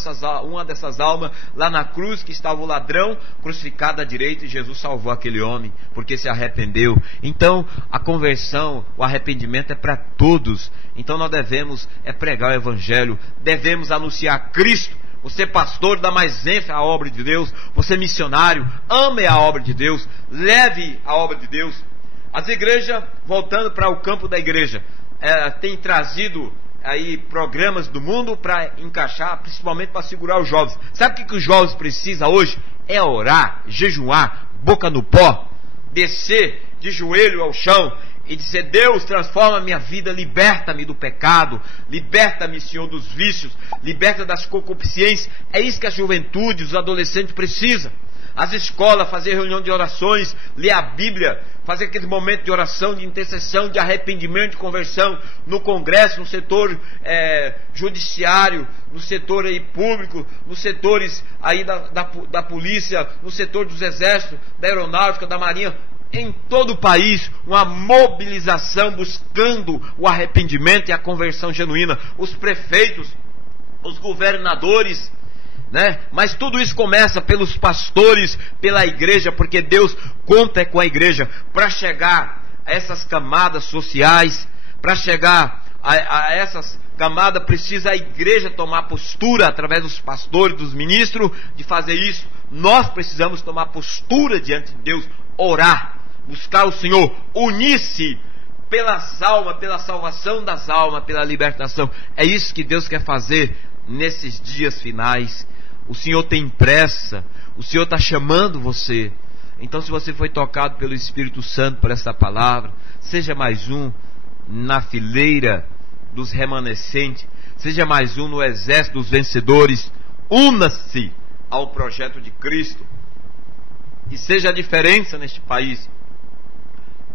uma dessas almas lá na cruz, que estava o ladrão crucificado à direita, e Jesus salvou aquele homem, porque se arrependeu. Então a conversão, o arrependimento é para todos. Então nós devemos pregar o evangelho, devemos anunciar Cristo. Você pastor, dá mais ênfase à obra de Deus. Você missionário, ame a obra de Deus, leve a obra de Deus. As igrejas, voltando para o campo da igreja, tem trazido aí programas do mundo para encaixar, principalmente para segurar os jovens. Sabe o que os jovens precisam hoje? É orar, jejuar, boca no pó, descer de joelho ao chão e dizer: Deus, transforma minha vida, liberta-me do pecado, liberta-me, Senhor, dos vícios, liberta das concupiscências. É isso que a juventude, os adolescentes precisam. As escolas, fazer reunião de orações, ler a Bíblia, fazer aquele momento de oração, de intercessão, de arrependimento, de conversão, no Congresso, no setor judiciário, no setor aí público, nos setores aí da polícia, no setor dos exércitos, da aeronáutica, da marinha. Em todo o país, uma mobilização buscando o arrependimento e a conversão genuína. Os prefeitos, os governadores, né? Mas tudo isso começa pelos pastores, pela igreja, porque Deus conta com a igreja para chegar a essas camadas sociais. Para chegar a essas camadas, precisa a igreja tomar postura através dos pastores, dos ministros, de fazer isso. Nós precisamos tomar postura diante de Deus, orar, buscar o Senhor, unir-se pelas almas, pela salvação das almas, pela libertação. É isso que Deus quer fazer nesses dias finais. O Senhor tem pressa, o Senhor está chamando você. Então, se você foi tocado pelo Espírito Santo por essa palavra, seja mais um na fileira dos remanescentes, seja mais um no exército dos vencedores. Una-se ao projeto de Cristo e seja a diferença neste país.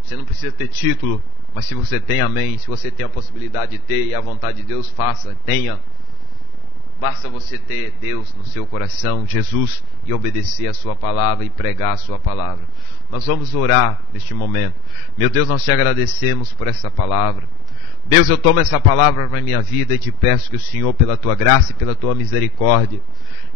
Você não precisa ter título, mas se você tem, amém. Se você tem a possibilidade de ter e a vontade de Deus, faça, tenha. Basta você ter Deus no seu coração, Jesus, e obedecer a sua palavra e pregar a sua palavra. Nós vamos orar neste momento. Meu Deus, nós te agradecemos por essa palavra. Deus, eu tomo essa palavra para a minha vida e te peço que o Senhor, pela tua graça e pela tua misericórdia,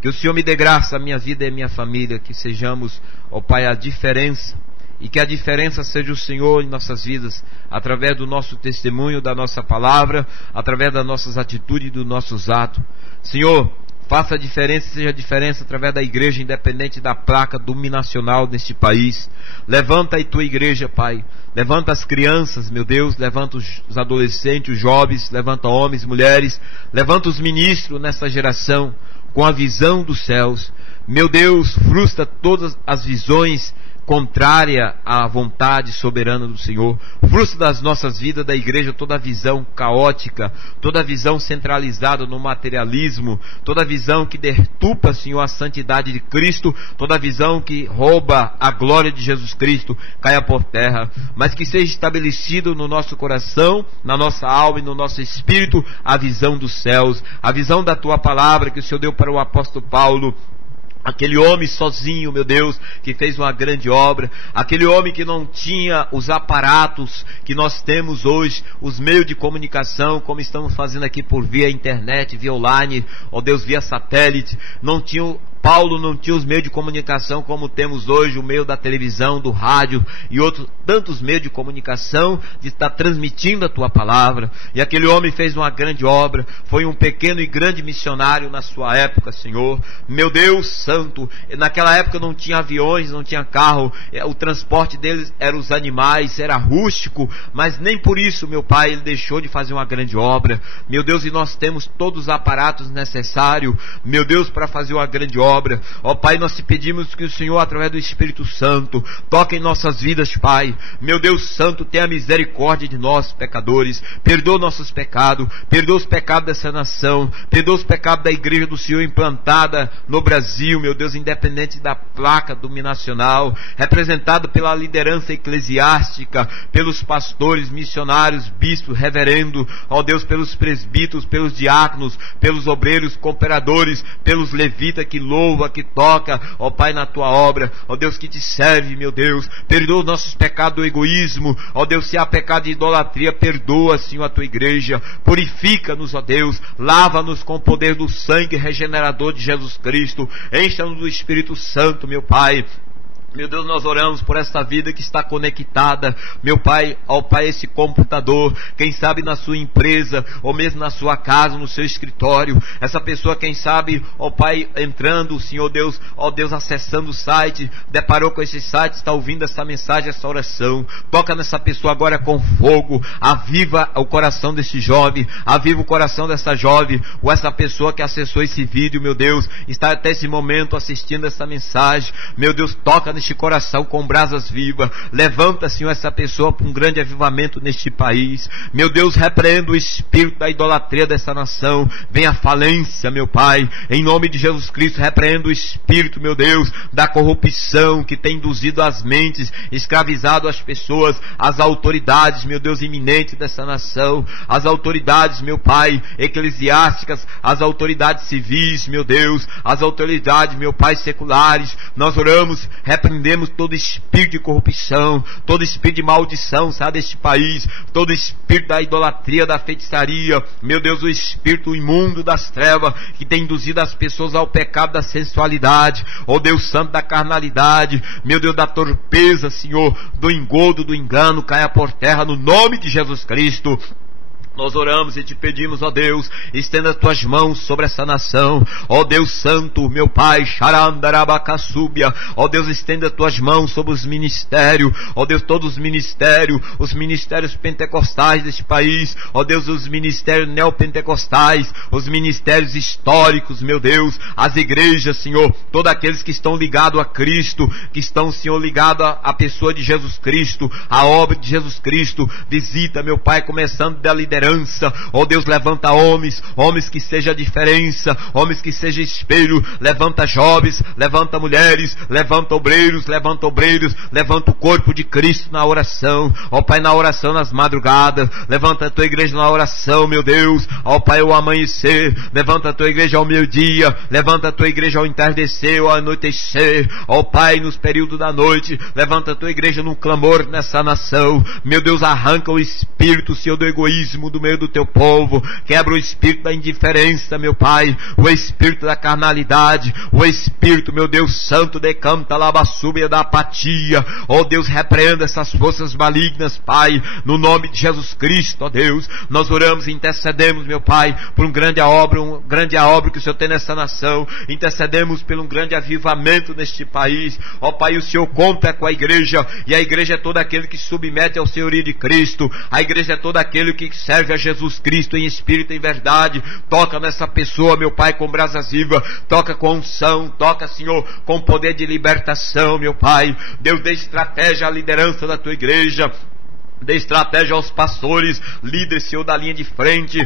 que o Senhor me dê graça à minha vida e à minha família, que sejamos, ó Pai, a diferença. E que a diferença seja o Senhor em nossas vidas, através do nosso testemunho, da nossa palavra, através das nossas atitudes e dos nossos atos. Senhor, faça a diferença, seja a diferença através da igreja, independente da placa dominacional deste país. Levanta aí tua igreja, Pai. Levanta as crianças, meu Deus. Levanta os adolescentes, os jovens. Levanta homens, mulheres. Levanta os ministros nessa geração, com a visão dos céus. Meu Deus, frustra todas as visões contrária à vontade soberana do Senhor. Frustra das nossas vidas, da igreja, toda a visão caótica, toda a visão centralizada no materialismo, toda a visão que deturpa, Senhor, a santidade de Cristo, toda a visão que rouba a glória de Jesus Cristo, caia por terra, mas que seja estabelecido no nosso coração, na nossa alma e no nosso espírito a visão dos céus, a visão da tua palavra que o Senhor deu para o apóstolo Paulo. Aquele homem sozinho, meu Deus, que fez uma grande obra. Aquele homem que não tinha os aparatos que nós temos hoje, os meios de comunicação, como estamos fazendo aqui por via internet, via online, ó Deus, via satélite. Paulo não tinha os meios de comunicação como temos hoje, o meio da televisão, do rádio e outros tantos meios de comunicação de estar transmitindo a tua palavra. E aquele homem fez uma grande obra, foi um pequeno e grande missionário na sua época, Senhor. Meu Deus santo, naquela época não tinha aviões, não tinha carro, o transporte deles era os animais, era rústico, mas nem por isso, meu Pai, ele deixou de fazer uma grande obra. Meu Deus, e nós temos todos os aparatos necessários, meu Deus, para fazer uma grande obra. Ó Pai, nós te pedimos que o Senhor, através do Espírito Santo, toque em nossas vidas, Pai. Meu Deus Santo, tenha misericórdia de nós, pecadores. Perdoa nossos pecados, perdoa os pecados dessa nação, perdoa os pecados da igreja do Senhor implantada no Brasil, meu Deus, independente da placa dominacional, representado pela liderança eclesiástica, pelos pastores, missionários, bispos, reverendo, ó Deus, pelos presbíteros, pelos diáconos, pelos obreiros, cooperadores, pelos levitas que louvam, que toca, ó Pai, na tua obra, ó Deus, que te serve, meu Deus. Perdoa os nossos pecados do egoísmo, ó Deus, se há pecado de idolatria, perdoa, Senhor, a tua igreja. Purifica-nos, ó Deus, lava-nos com o poder do sangue regenerador de Jesus Cristo, encha-nos do Espírito Santo, meu Pai. Meu Deus, nós oramos por essa vida que está conectada, meu Pai, ao Pai, esse computador, quem sabe na sua empresa, ou mesmo na sua casa, no seu escritório, essa pessoa, quem sabe, ó Pai, entrando, Senhor Deus, ó Deus, acessando o site, deparou com esse site, está ouvindo essa mensagem, essa oração, toca nessa pessoa agora com fogo, aviva o coração desse jovem, aviva o coração dessa jovem, ou essa pessoa que acessou esse vídeo, meu Deus, está até esse momento assistindo essa mensagem, meu Deus, toca neste coração com brasas vivas, levanta, Senhor, essa pessoa para um grande avivamento neste país. Meu Deus, repreenda o espírito da idolatria dessa nação, vem a falência, meu Pai, em nome de Jesus Cristo. Repreenda o espírito, meu Deus, da corrupção que tem induzido as mentes, escravizado as pessoas, as autoridades, meu Deus, iminentes dessa nação, as autoridades, meu Pai, eclesiásticas, as autoridades civis, meu Deus, as autoridades, meu Pai, seculares. Nós oramos, repreendemos todo espírito de corrupção, todo espírito de maldição, sabe, deste país, todo espírito da idolatria, da feitiçaria, meu Deus, o espírito imundo das trevas, que tem induzido as pessoas ao pecado da sensualidade, ó Deus santo, da carnalidade, meu Deus, da torpeza, Senhor, do engodo, do engano, caia por terra, no nome de Jesus Cristo. Nós oramos e te pedimos, ó Deus, estenda as tuas mãos sobre essa nação, ó Deus santo, meu Pai, Xarandarabacasúbia, ó Deus, estenda as tuas mãos sobre os ministérios, ó Deus, todos os ministérios pentecostais deste país, ó Deus, os ministérios neopentecostais, os ministérios históricos, meu Deus, as igrejas, Senhor, todos aqueles que estão ligados a Cristo, que estão, Senhor, ligados à pessoa de Jesus Cristo, à obra de Jesus Cristo. Visita, meu Pai, começando da liderança, ó Deus, levanta homens que seja diferença, homens que seja espelho, levanta jovens, levanta mulheres, levanta obreiros, levanta o corpo de Cristo na oração, ó Pai, na oração nas madrugadas, levanta a tua igreja na oração, meu Deus, ó Pai, ao amanhecer, levanta a tua igreja ao meio-dia, levanta a tua igreja ao entardecer, ao anoitecer, ó Pai, nos períodos da noite, levanta a tua igreja num clamor nessa nação, meu Deus, arranca o espírito, Senhor, do egoísmo do meio do teu povo, quebra o espírito da indiferença, meu Pai, o espírito da carnalidade, o espírito, meu Deus santo, decanta labassúbia da apatia, ó Deus, repreenda essas forças malignas, Pai, no nome de Jesus Cristo, ó Deus. Nós oramos e intercedemos, meu Pai, por uma grande obra que o Senhor tem nessa nação, intercedemos por um grande avivamento neste país, ó Pai, o Senhor conta com a igreja, e a igreja é todo aquele que submete ao senhorio de Cristo, a igreja é todo aquele que serve a Jesus Cristo em espírito e em verdade. Toca nessa pessoa, meu Pai, com brasas vivas, toca com unção, toca, Senhor, com poder de libertação, meu Pai. Deus, dê estratégia à liderança da tua igreja. Dê estratégia aos pastores, líderes, Senhor, da linha de frente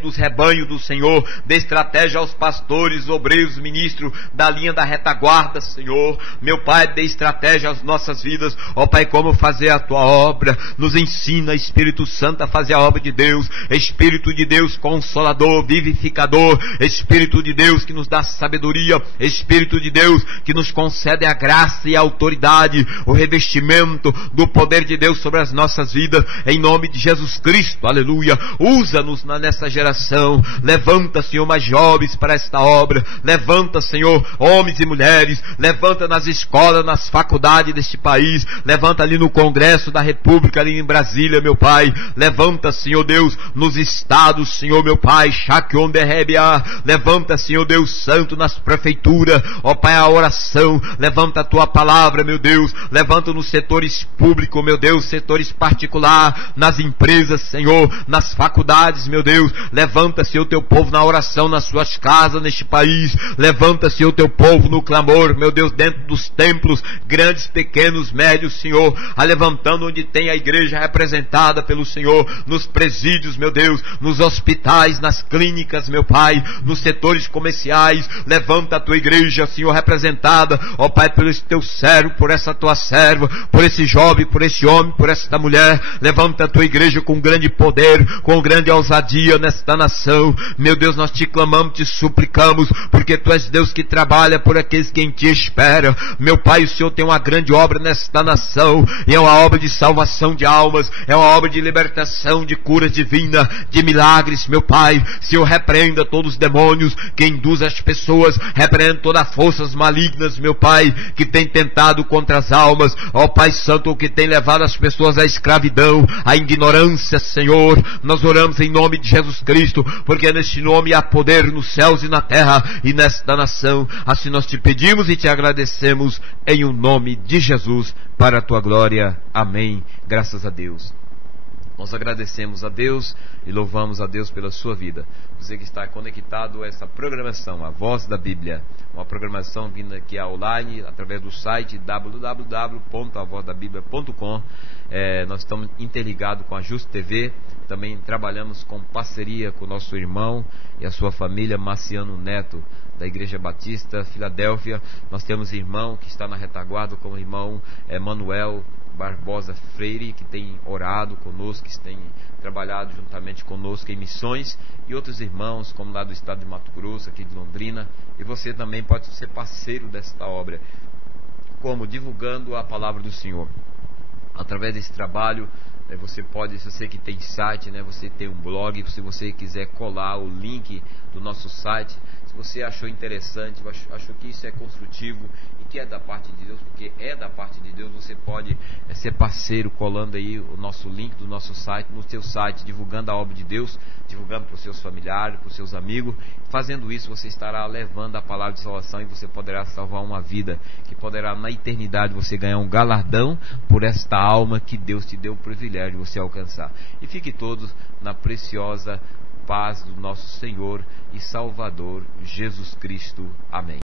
dos rebanhos do Senhor. Dê estratégia aos pastores, obreiros, ministros, da linha da retaguarda, Senhor. Meu Pai, dê estratégia às nossas vidas. Ó Pai, como fazer a Tua obra. Nos ensina, Espírito Santo, a fazer a obra de Deus. Espírito de Deus, consolador, vivificador. Espírito de Deus, que nos dá sabedoria. Espírito de Deus, que nos concede a graça e a autoridade, o revestimento do poder de Deus sobre as nossas vidas, em nome de Jesus Cristo, aleluia. Usa-nos nessa geração. Levanta, Senhor, mais jovens para esta obra. Levanta, Senhor, homens e mulheres. Levanta nas escolas, nas faculdades deste país. Levanta ali no Congresso da República, ali em Brasília, meu Pai. Levanta, Senhor Deus, nos estados, Senhor, meu Pai. Levanta, Senhor Deus Santo, nas prefeituras, ó Pai, a oração. Levanta a Tua palavra, meu Deus. Levanta nos setores públicos, meu Deus, setores particular, nas empresas, Senhor, nas faculdades, meu Deus. Levanta, Senhor, Teu povo na oração, nas suas casas, neste país. Levanta, Senhor, Teu povo no clamor, meu Deus, dentro dos templos, grandes, pequenos, médios, Senhor, levantando onde tem a igreja representada pelo Senhor, nos presídios, meu Deus, nos hospitais, nas clínicas, meu Pai, nos setores comerciais. Levanta a Tua igreja, Senhor, representada, ó Pai, pelo esse Teu servo, por essa Tua serva, por esse jovem, por esse homem, por esta mulher. Levanta a Tua igreja com grande poder, com grande ousadia nesta nação. Meu Deus, nós Te clamamos, Te suplicamos, porque Tu és Deus que trabalha por aqueles que em Ti espera. Meu Pai, o Senhor tem uma grande obra nesta nação, e é uma obra de salvação de almas, é uma obra de libertação, de cura divina, de milagres, meu Pai. Senhor, repreenda todos os demônios que induzem as pessoas, repreenda todas as forças malignas, meu Pai, que tem tentado contra as almas, ó Pai Santo, que tem levado as pessoas à escravidão, à ignorância, Senhor. Nós oramos em nome de Jesus Cristo, porque neste nome há poder nos céus e na terra e nesta nação. Assim nós Te pedimos e Te agradecemos em o nome de Jesus, para a Tua glória. Amém. Graças a Deus. Nós agradecemos a Deus e louvamos a Deus pela sua vida. Você que está conectado a essa programação, a Voz da Bíblia, uma programação vinda aqui online através do site www.avozdabiblia.com. Nós estamos interligados com a Justo TV. Também trabalhamos com parceria com o nosso irmão e a sua família, Marciano Neto, da Igreja Batista Filadélfia. Nós temos irmão que está na retaguarda, como o irmão Manuel Barbosa Freire, que tem orado conosco, que tem trabalhado juntamente conosco em missões, e outros irmãos, como lá do estado de Mato Grosso, aqui de Londrina. E você também pode ser parceiro desta obra, como divulgando a palavra do Senhor. Através desse trabalho, você pode, se você que tem site, você tem um blog, se você quiser colar o link do nosso site, se você achou interessante, achou que isso é construtivo e que é da parte de Deus, porque é da parte de Deus, você pode ser parceiro colando aí o nosso link do nosso site, no seu site, divulgando a obra de Deus, divulgando para os seus familiares, para os seus amigos. Fazendo isso, você estará levando a palavra de salvação e você poderá salvar uma vida, que poderá na eternidade você ganhar um galardão por esta alma que Deus te deu o privilégio de você alcançar. E fique todos na preciosa paz do nosso Senhor e Salvador Jesus Cristo. Amém.